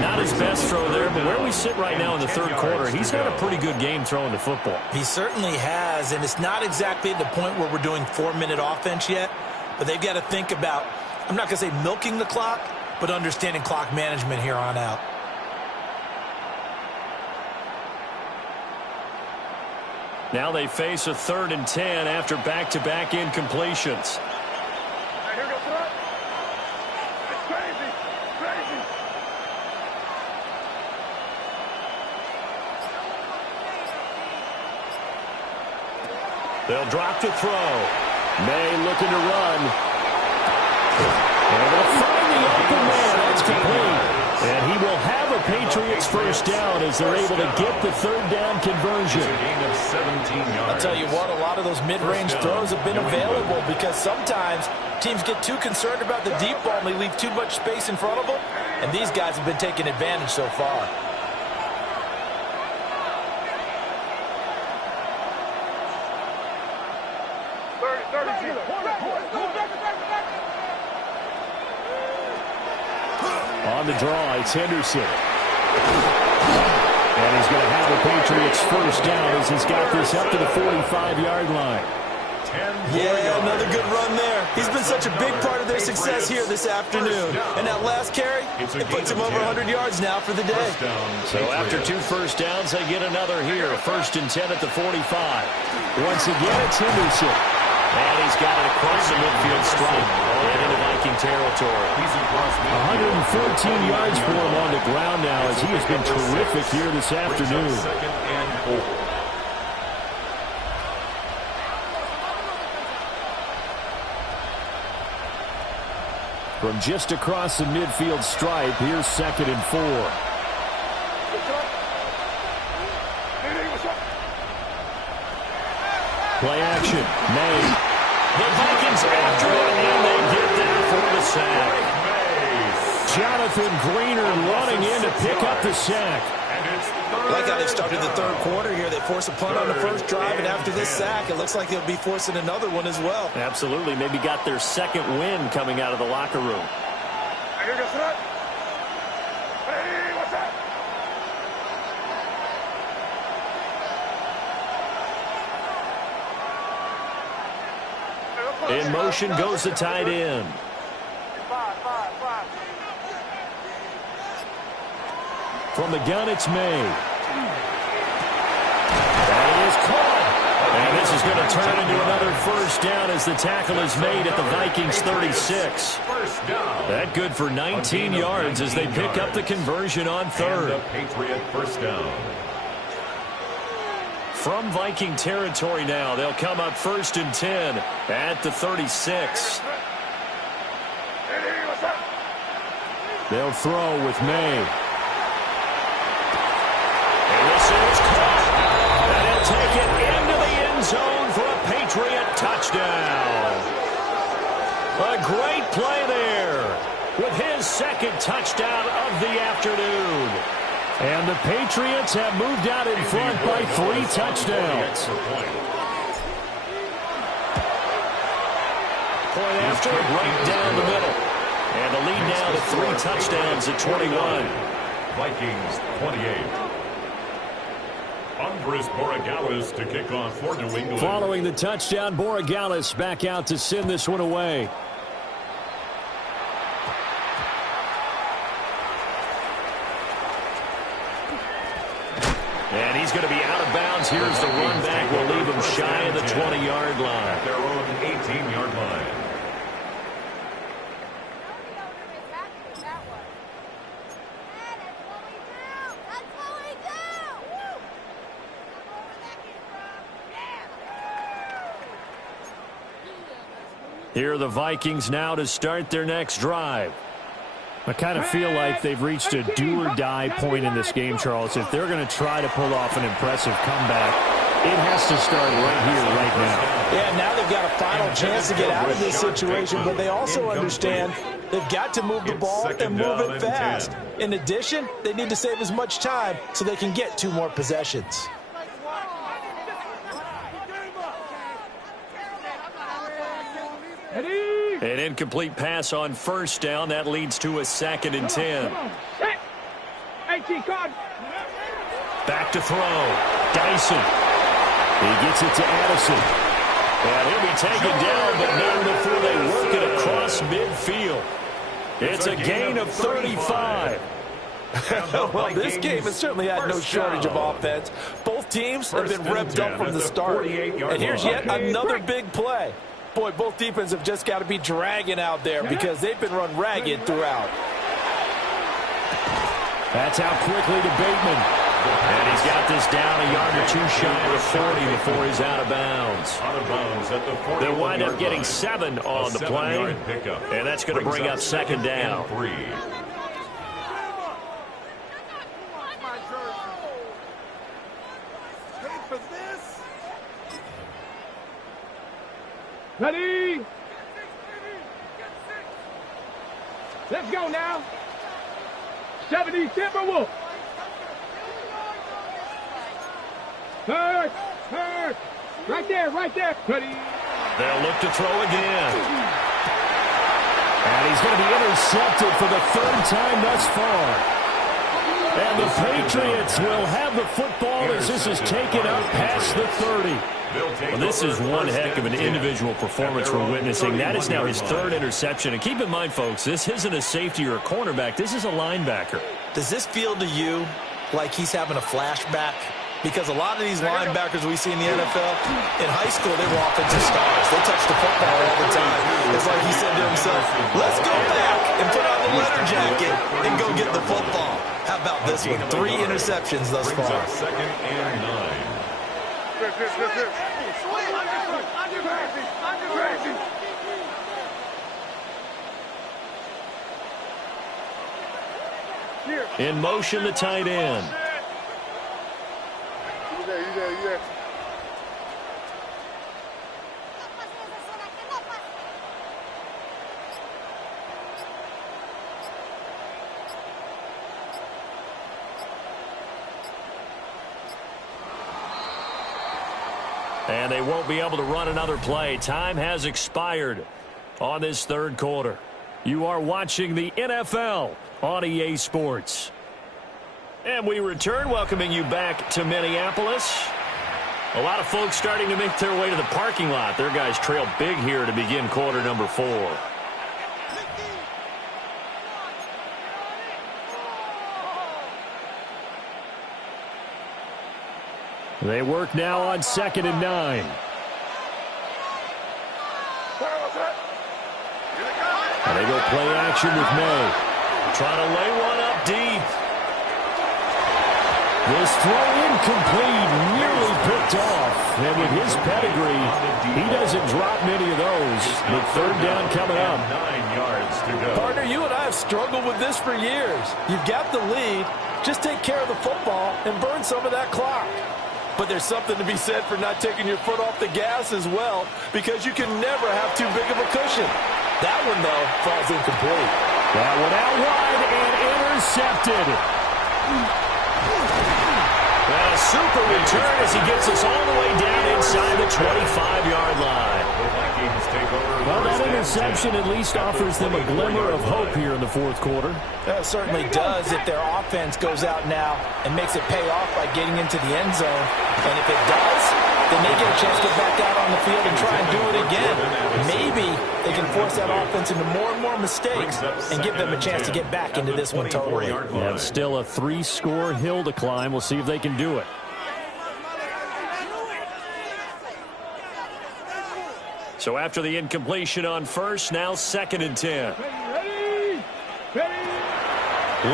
Not his best throw there, but where we sit right now in the third quarter, he's had a pretty good game throwing the football. He certainly has, and it's not exactly at the point where we're doing 4-minute offense yet, but they've got to think about, I'm not going to say milking the clock, but understanding clock management here on out. Now they face a 3rd and 10 after back-to-back incompletions. They'll drop to throw. May looking to run. And they'll find the open man. That's complete. And he will have a Patriots first down as they're able to get the third down conversion. I'll tell you what, a lot of those mid-range throws have been available because sometimes teams get too concerned about the deep ball and they leave too much space in front of them. And these guys have been taking advantage so far. On the draw, it's Henderson. And he's going to have the Patriots first down as he's got this up to the 45-yard line. Yeah, another good run there. He's been such a big part of their success here this afternoon. And that last carry, it puts him over 100 yards now for the day. So after 2 first downs, they get another here. 1st and 10 at the 45. Once again, it's Henderson. And he's got it across the midfield stripe and into Viking territory. 114 yards for him on the ground now as he has been terrific here this afternoon. From just across the midfield stripe, here's 2nd and 4. Play action. May. The Vikings after it, and they get there for the sack. Jonathan Greener running in to pick up the sack. Like how they started the 3rd quarter here. They force a punt on the first drive, and after this sack, it looks like they'll be forcing another one as well. Absolutely. Maybe got their 2nd win coming out of the locker room. In motion goes the tight end. From the gun, it's May. That is caught. And this is going to turn into another first down as the tackle is made at the Vikings 36. That good for 19 yards as they pick up the conversion on 3rd. Patriot first down. From Viking territory now, they'll come up 1st and 10 at the 36. They'll throw with May. And this is caught. And he'll take it into the end zone for a Patriot touchdown. A great play there with his 2nd touchdown of the afternoon. And the Patriots have moved out in front by 3 touchdowns. Point after, right down the middle. And the lead now to 3 touchdowns at 21. Vikings 28. Andres Borregales to kick off for New England. Following the touchdown, Borregales back out to send this one away. And he's going to be out of bounds. Here's the run back. We'll leave him shy of the 20-yard line. At their own 18-yard line. Here are the Vikings now to start their next drive. I kind of feel like they've reached a do-or-die point in this game, Charles. If they're going to try to pull off an impressive comeback, it has to start right here, right now. Yeah, now they've got a final chance to get out of this situation, but they also understand they've got to move the ball and move it fast. In addition, they need to save as much time so they can get 2 more possessions. An incomplete pass on 1st down. That leads to a 2nd and 10. Back to throw. Dyson. He gets it to Addison. And he'll be taken down, but not before they work it across midfield. It's a gain of 35. Well, this game has certainly had no shortage of offense. Both teams have been revved up from the start. And here's yet another big play. Boy, both defenses have just got to be dragging out there because they've been run ragged throughout. That's out quickly to Bateman. And he's got this down a yard or 2 shy of 40 before he's out of bounds. Out of bounds at the 41-yard line. They'll wind up getting 7 on the play. And that's going to bring up 2nd down. 3. Ready? Let's go now. 70 Timberwolves. Third. Right there. Ready? They'll look to throw again. And he's going to be intercepted for the third time thus far. And the Patriots will have the football as this is taken up past the 30. Well, this is one heck of an individual performance we're witnessing. That is now his third interception. And keep in mind, folks, this isn't a safety or a cornerback. This is a linebacker. Does this feel to you like he's having a flashback? Because a lot of these linebackers we see in the NFL, in high school, they were offensive stars. They touched the football all the time. It's like he said to himself, let's go back and put on the leather jacket and go get the football. How about this one? 3 interceptions thus far. Second and 9. In motion, the tight end. And they won't be able to run another play. Time has expired on this third quarter. You are watching the NFL on EA Sports. And we return, welcoming you back to Minneapolis. A lot of folks starting to make their way to the parking lot. Their guys trail big here to begin quarter number 4. They work now on 2nd and 9. And they go play action with May. Trying to lay one up deep. This throw incomplete, nearly picked off. And with his pedigree, he doesn't drop many of those. But third down coming up. 9 yards to go. Partner, you and I have struggled with this for years. You've got the lead. Just take care of the football and burn some of that clock. But there's something to be said for not taking your foot off the gas as well, because you can never have too big of a cushion. That one, though, falls incomplete. That one out wide and intercepted. And a super return as he gets us all the way down inside the 25-yard line. Well, that interception at least offers them a glimmer of hope here in the fourth quarter. That certainly does if their offense goes out now and makes it pay off by getting into the end zone. And if it does, then they get a chance to get back out on the field and try and do it again. Maybe they can force that offense into more and more mistakes and give them a chance to get back into this one totally. Yeah, still a 3-score hill to climb. We'll see if they can do it. So after the incompletion on first, now 2nd and 10.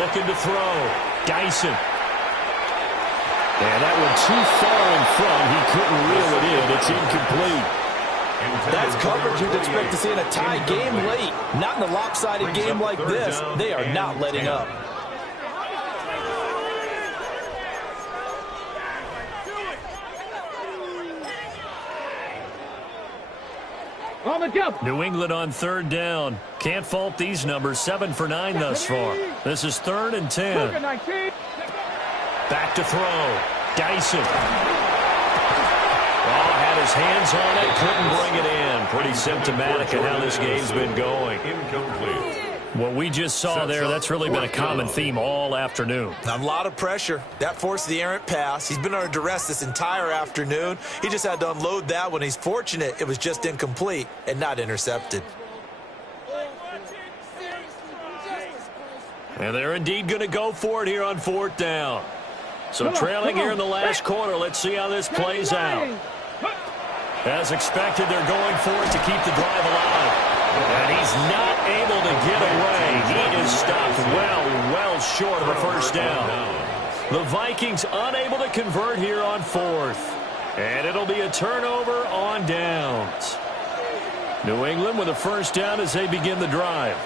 Looking to throw. Dyson. And that one too far in front. He couldn't reel it in. It's incomplete. That's coverage you'd expect to see in a tie game late. Not in a lopsided game like this. They are not letting up. New England on third down. Can't fault these numbers. 7 for 9 thus far. This is 3rd and 10. Back to throw. Dyson. Oh, had his hands on it. Couldn't bring it in. Pretty symptomatic of how this game's been going. Incomplete. What we just saw there, that's really been a common theme all afternoon. A lot of pressure. That forced the errant pass. He's been under duress this entire afternoon. He just had to unload that one. He's fortunate it was just incomplete and not intercepted. And they're indeed going to go for it here on 4th down. So trailing here in the last quarter. Let's see how this plays out. As expected, they're going for it to keep the drive alive. And he's not able to get away. He is stopped well short of a first down. The Vikings unable to convert here on 4th. And it'll be a turnover on downs. New England with a first down as they begin the drive.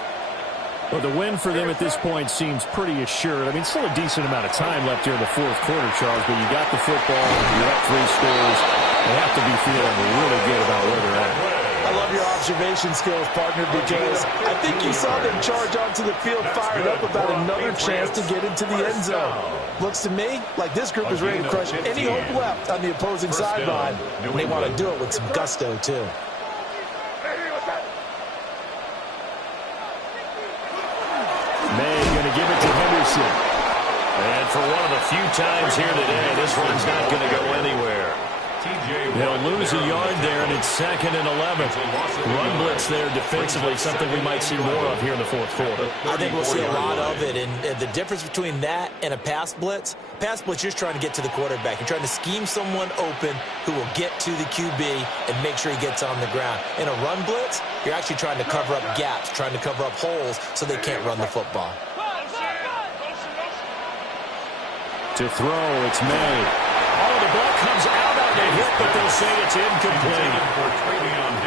Well, the win for them at this point seems pretty assured. I mean, still a decent amount of time left here in the fourth quarter, Charles, but you got the football, you're up 3 scores. They have to be feeling really good about where they're at. I love your observation skills, partner, because I think you saw them charge onto the field fired up about another chance to get into the end zone. Looks to me like this group is ready to crush any hope left on the opposing sideline, and they want to do it with some gusto, too. Dyson. And for one of the few times here today, this one's not going to go anywhere. They'll lose a yard there, and it's 2nd and 11. Run blitz there defensively, something we might see more of here in the fourth quarter. I think we'll see a lot of it, and the difference between that and a pass blitz, you're just trying to get to the quarterback. You're trying to scheme someone open who will get to the QB and make sure he gets on the ground. In a run blitz, you're actually trying to cover up gaps, trying to cover up holes so they can't run the football. To throw, it's made. Oh, the ball comes out on the hit, but they'll say it's incomplete.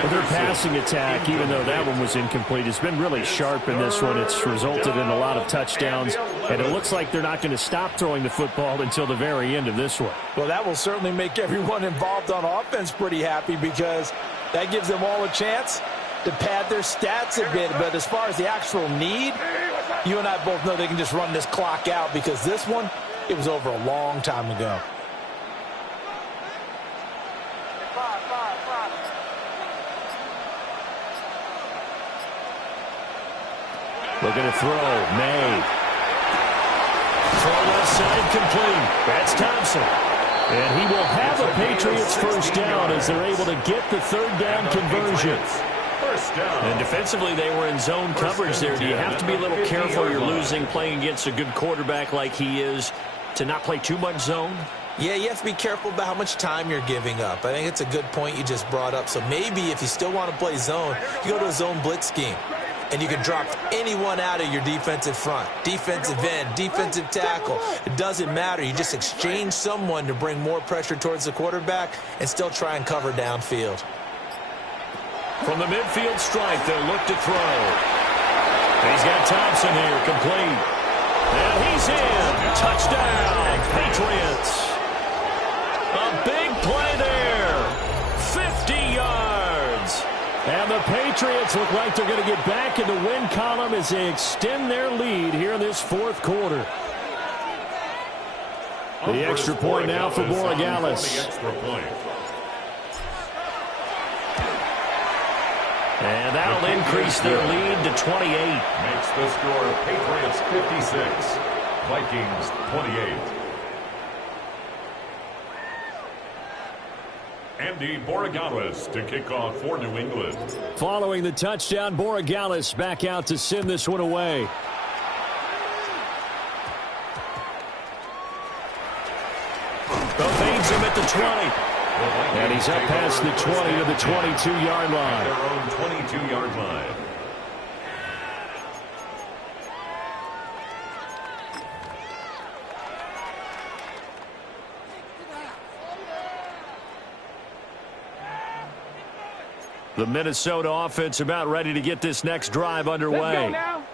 Well, their passing attack, even though that one was incomplete, has been really sharp in this one. It's resulted in a lot of touchdowns, and it looks like they're not going to stop throwing the football until the very end of this one. Well, that will certainly make everyone involved on offense pretty happy because that gives them all a chance to pad their stats a bit. But as far as the actual need, you and I both know they can just run this clock out because this one, it was over a long time ago. Looking to throw, made. Throw left side complete. That's Thompson. And he will have a Patriots first down as they're able to get the third down conversion. First down. And defensively, they were in zone coverage there. Do you have to be a little careful? You're losing playing against a good quarterback like he is to not play too much zone? Yeah, you have to be careful about how much time you're giving up. I think it's a good point you just brought up. So maybe if you still want to play zone, you go to a zone blitz scheme. And you can drop anyone out of your defensive front, defensive end, defensive tackle. It doesn't matter. You just exchange someone to bring more pressure towards the quarterback and still try and cover downfield. From the midfield stripe, they'll look to throw. He's got Thompson here, complete. And he's in. Touchdown, Patriots. A big play there. 50 yards. And the Patriots look like they're going to get back in the win column as they extend their lead here in this fourth quarter. The extra point now for Borregales. And that'll increase their lead to 28. Makes the score Patriots 56, Vikings 28. Andy Borregales to kick off for New England. Following the touchdown, Borregales back out to send this one away. Both aids him at the 20. And he's up past the 20 to the 22-yard line. Their own 22-yard line. The Minnesota offense about ready to get this next drive underway. Let's go now.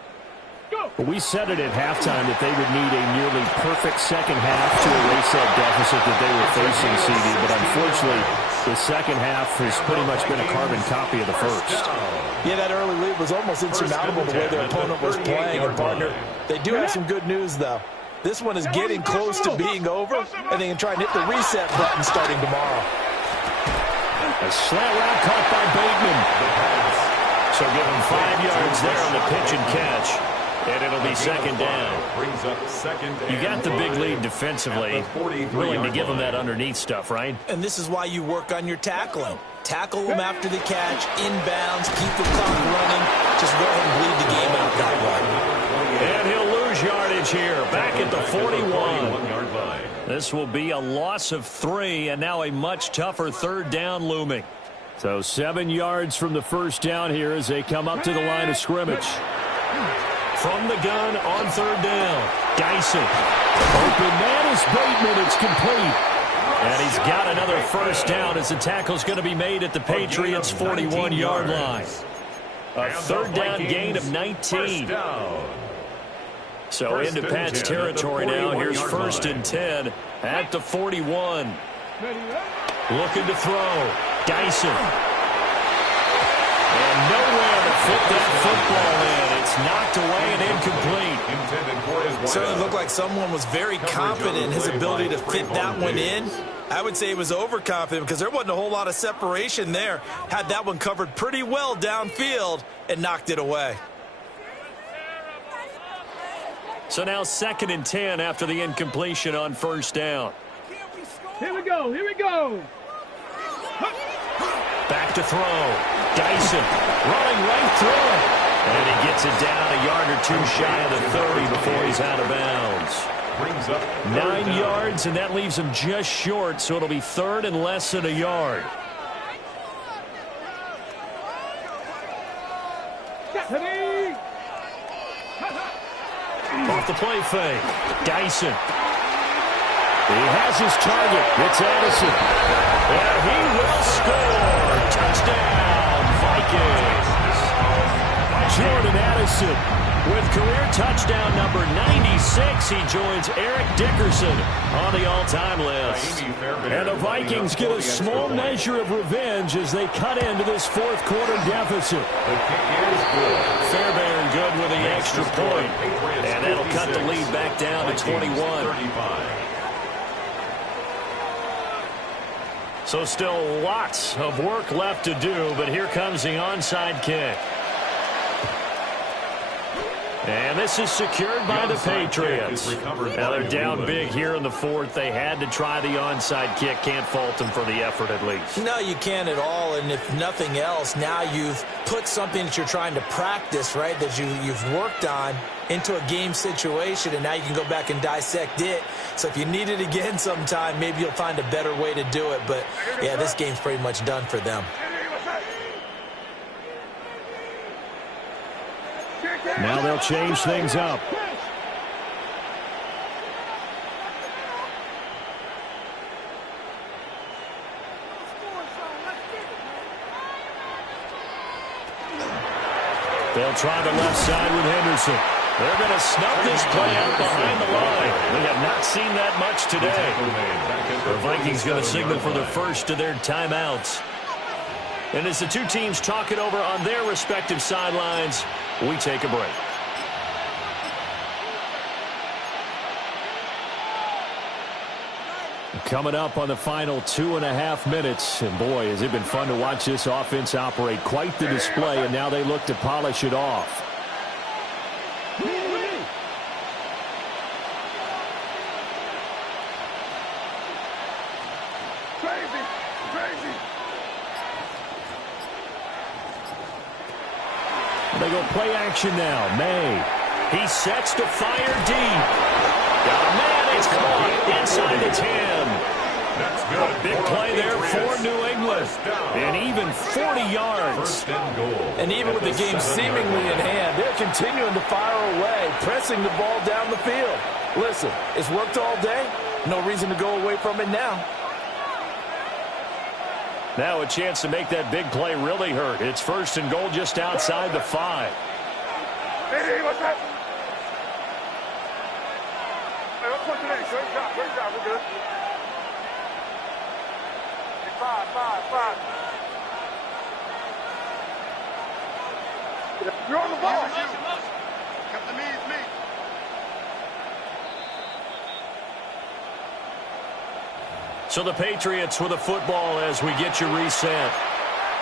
Go. We said it at halftime that they would need a nearly perfect second half to erase that deficit that they were facing, CD. But unfortunately, the second half has pretty much been a carbon copy of the first. Yeah, that early lead was almost insurmountable the way their opponent was playing. And, partner, they do have some good news, though. This one is getting close to being over, and they can try and hit the reset button starting tomorrow. A slant route caught by Bateman. So give him 5 yards there on the pitch and catch. And it'll be second down. Brings up second. You got the big lead defensively. Willing to give them that underneath stuff, right? And this is why you work on your tackling. Tackle them after the catch, inbounds, keep the clock running. Just go ahead and bleed the game out that way. And he'll lose yardage here. Back at the 41. This will be a loss of 3, and now a much tougher third down looming. So 7 yards from the first down here as they come up to the line of scrimmage. From the gun on third down, Dyson. Open man is Bateman. It's complete. And he's got another first down as the tackle's going to be made at the Patriots' 41-yard line. A third down gain of 19. So into Pat's territory now. Here's 1st and 10 at the 41. Looking to throw. Dyson. And nowhere to fit that football in. It's knocked away and incomplete. Certainly looked like someone was very confident in his ability to fit that one in. I would say he was overconfident because there wasn't a whole lot of separation there. Had that one covered pretty well downfield and knocked it away. So now 2nd and 10 after the incompletion on first down. Here we go. Here we go. Back to throw. Dyson running right through it. And he gets it down a yard or two shy of the 30 before he's out of bounds. 9 yards, and that leaves him just short, so it'll be 3rd and less than a yard. Off the play fake. Dyson. He has his target. It's Addison. And he will score. Touchdown, Vikings. Jordan Addison with career touchdown number 96. He joins Eric Dickerson on the all-time list. And the Vikings get a small measure of revenge as they cut into this 4th quarter deficit. Fairbairn good with the extra point. And that'll cut the lead back down to 21. So still lots of work left to do, but here comes the onside kick. And this is secured by the Patriots. Now they're down big here in the 4th. They had to try the onside kick. Can't fault them for the effort at least. No, you can't at all. And if nothing else, now you've put something that you're trying to practice, right, that you've worked on into a game situation, and now you can go back and dissect it. So if you need it again sometime, maybe you'll find a better way to do it. But, yeah, this game's pretty much done for them. Now they'll change things up. They'll try the left side with Henderson. They're going to snuff this play out behind the line. We have not seen that much today. The Vikings going to signal for the first of their timeouts. And as the two teams talk it over on their respective sidelines, we take a break. Coming up on the final 2.5 minutes. And boy, has it been fun to watch this offense operate. Quite the display, and now they look to polish it off. They go play action now. May. He sets to fire deep. Got a man. It's caught inside the 10. That's good. Big play there for New England. And even 40 yards. And even with the game seemingly in hand, they're continuing to fire away, pressing the ball down the field. Listen, it's worked all day. No reason to go away from it now. Now a chance to make that big play really hurt. It's 1st and goal just outside the 5. Hey, what's that? Hey, what's today? Great job, we're good. Hey, 5. You're on the ball. Come to me, it's me. So the Patriots with a football as we get you reset.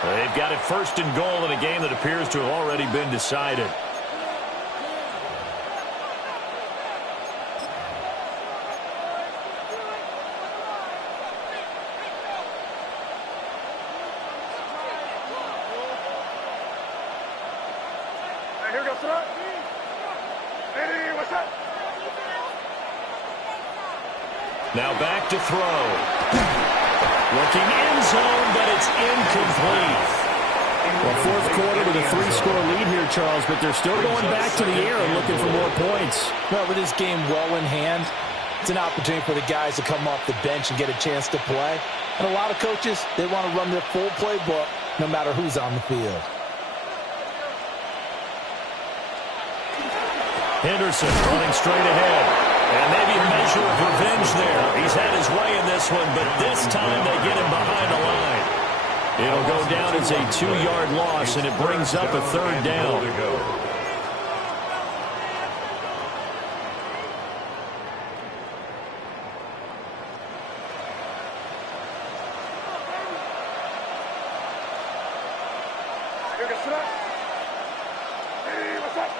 They've got it 1st and goal in a game that appears to have already been decided. Here goes it. Hey, what's up? Now back to throw. Looking end zone, but it's incomplete. Well, 4th quarter with a 3-score lead here, Charles, but they're still going back to the air and looking for more points. Well, with this game well in hand, it's an opportunity for the guys to come off the bench and get a chance to play. And a lot of coaches, they want to run their full playbook no matter who's on the field. Henderson running straight ahead. And maybe a measure of revenge there. He's had his way in this one, but this time they get him behind the line. It'll go down as a 2-yard loss, and it brings up a 3rd down. Here goes it. Hey, what's up?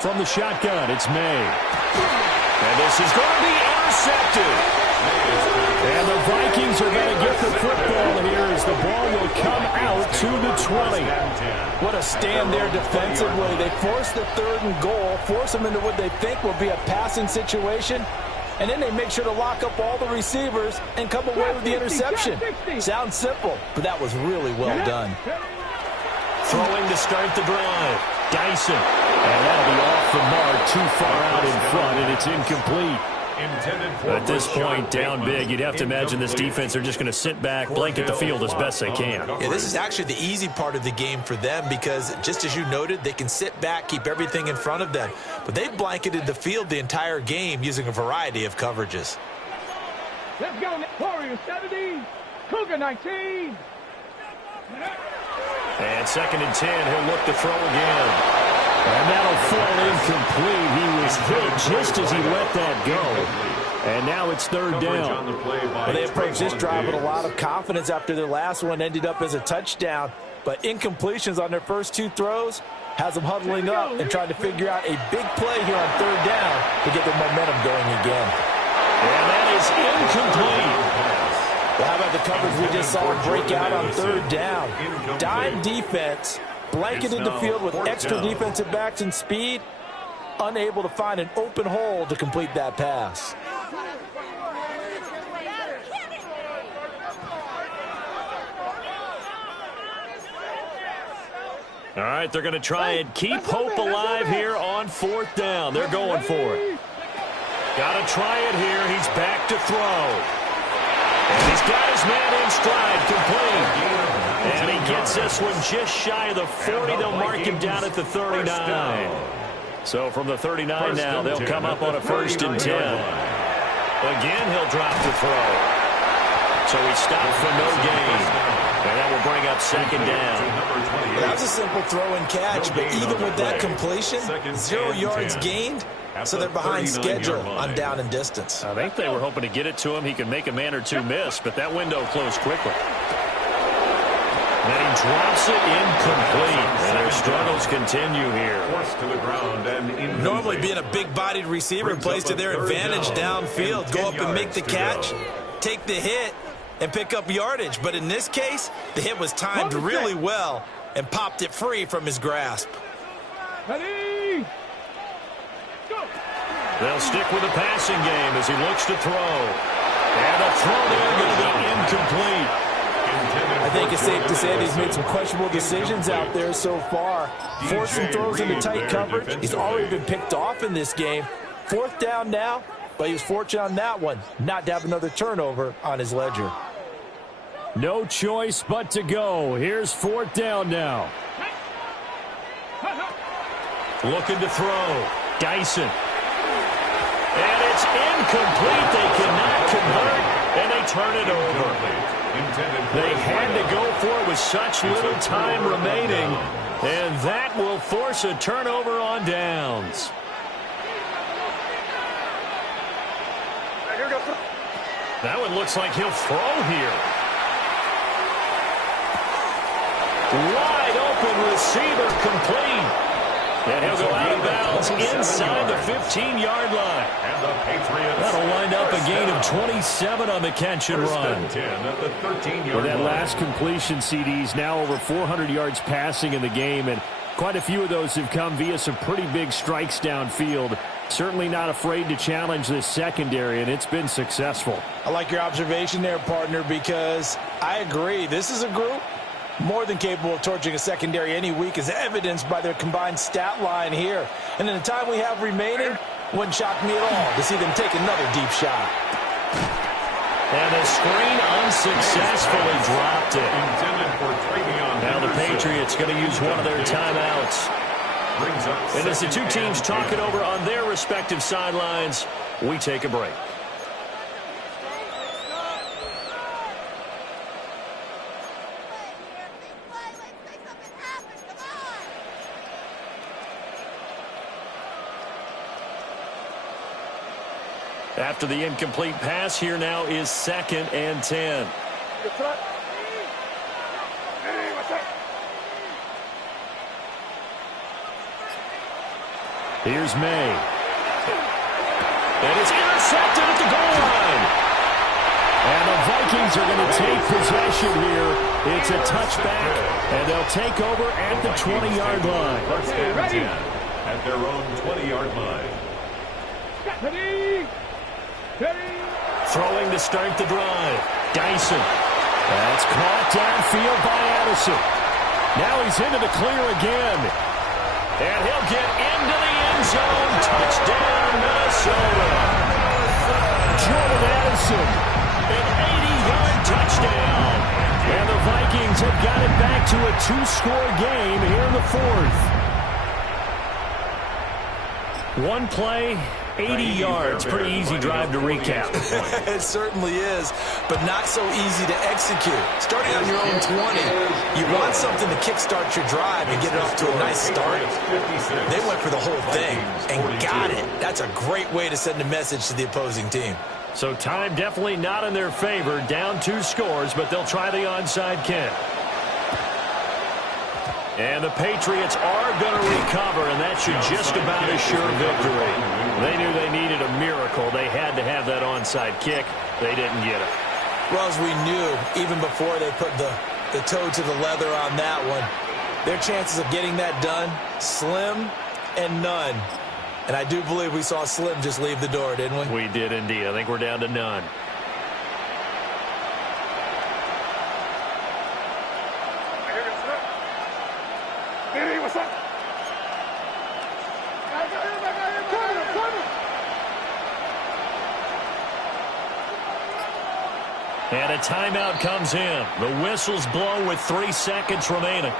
From the shotgun, it's May. And this is going to be intercepted. And the Vikings are going to get the football here as the ball will come out to the 20. What a stand there defensively. They force the 3rd and goal, force them into what they think will be a passing situation, and then they make sure to lock up all the receivers and come away with the interception. Sounds simple, but that was really well done. Throwing to start the drive. Dyson. And that'll be off the mark, too far out in front, and it's incomplete. At this point, down big, you'd have to imagine this defense are just going to sit back, blanket the field as best they can. Yeah, this is actually the easy part of the game for them because, just as you noted, they can sit back, keep everything in front of them. But they've blanketed the field the entire game using a variety of coverages. Let's go, Warriors 70, Cougar 19. And 2nd and 10, he'll look to throw again. And that'll fall incomplete. He was hit just as he let that go. And now it's 3rd down. Well, they approached this drive with a lot of confidence after their last one ended up as a touchdown. But incompletions on their first 2 throws has them huddling up and trying to figure out a big play here on 3rd down to get their momentum going again. And that is incomplete. Well, how about the coverage we just saw break out on 3rd down? Dime defense, blanketed the field with extra defensive backs and speed, unable to find an open hole to complete that pass. All right, they're going to try and keep hope alive here on 4th down. They're going for it. Got to try it here. He's back to throw. And he's got his man in stride, complete. And he gets this one just shy of the 40. They'll mark him down at the 39. So from the 39 now, they'll come up on a 1st and 10. Again, he'll drop the throw. So he stopped for no gain. And that will bring up 2nd down. Well, that was a simple throw and catch, but even with that completion, 0 yards gained. So they're behind schedule on down and distance. I think they were hoping to get it to him. He can make a man or 2 miss, but that window closed quickly. Then he drops it incomplete. And their struggles continue here. Normally being a big-bodied receiver plays to their advantage downfield. Go up and make the catch, take the hit, and pick up yardage. But in this case, the hit was timed really well and popped it free from his grasp. Ready? They'll stick with the passing game as he looks to throw. And a throw there going to be incomplete. I think it's safe to say that he's made some questionable decisions out there so far. Forced some throws into tight coverage. He's already been picked off in this game. 4th down now, but he was fortunate on that one not to have another turnover on his ledger. No choice but to go. Here's 4th down now. Looking to throw. Dyson. And it's incomplete. They cannot convert, and they turn it over. They had to go for it with such little time remaining, and that will force a turnover on downs. That one looks like he'll throw here. Wide open receiver complete. And he'll go out of bounds inside the 15-yard line. That'll wind up a gain of 27 on the catch and run. With that last completion, CD's now over 400 yards passing in the game, and quite a few of those have come via some pretty big strikes downfield. Certainly not afraid to challenge this secondary, and it's been successful. I like your observation there, partner, because I agree. This is a group more than capable of torching a secondary any week, as evidenced by their combined stat line here. And in the time we have remaining, wouldn't shock me at all to see them take another deep shot. And the screen unsuccessfully dropped it. Now the Patriots going to use one of their timeouts. And as the two teams talk it over on their respective sidelines, we take a break. After the incomplete pass, here now is 2nd and 10. Here's May. And it's intercepted at the goal line. And the Vikings are going to take possession here. It's a touchback, and they'll take over at the 20-yard line. First and 10 at their own 20-yard line. Ready. Ready. Throwing to start the drive. Dyson. That's caught downfield by Addison. Now he's into the clear again. And he'll get into the end zone. Touchdown, Minnesota. Jordan Addison. An 80-yard touchdown. And the Vikings have got it back to a 2-score game here in the fourth. One play, 80 yards. Pretty easy drive to recap. It certainly is, but not so easy to execute. Starting on your own 20, you want something to kickstart your drive and get it off to a nice start. They went for the whole thing and got it. That's a great way to send a message to the opposing team. So time definitely not in their favor. Down 2 scores, but they'll try the onside kick. And the Patriots are going to recover, and that should just about assure victory. They knew they needed a miracle. They had to have that onside kick. They didn't get it. Well, as we knew, even before they put the toe to the leather on that one, their chances of getting that done, slim and none. And I do believe we saw Slim just leave the door, didn't we? We did indeed. I think we're down to none. And a timeout comes in. The whistle's blown with 3 seconds remaining.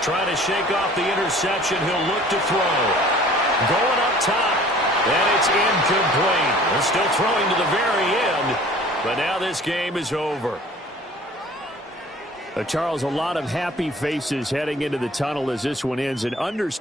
Trying to shake off the interception. He'll look to throw. Going up top. And it's incomplete. They're still throwing to the very end. But now this game is over. Charles, a lot of happy faces heading into the tunnel as this one ends. And understand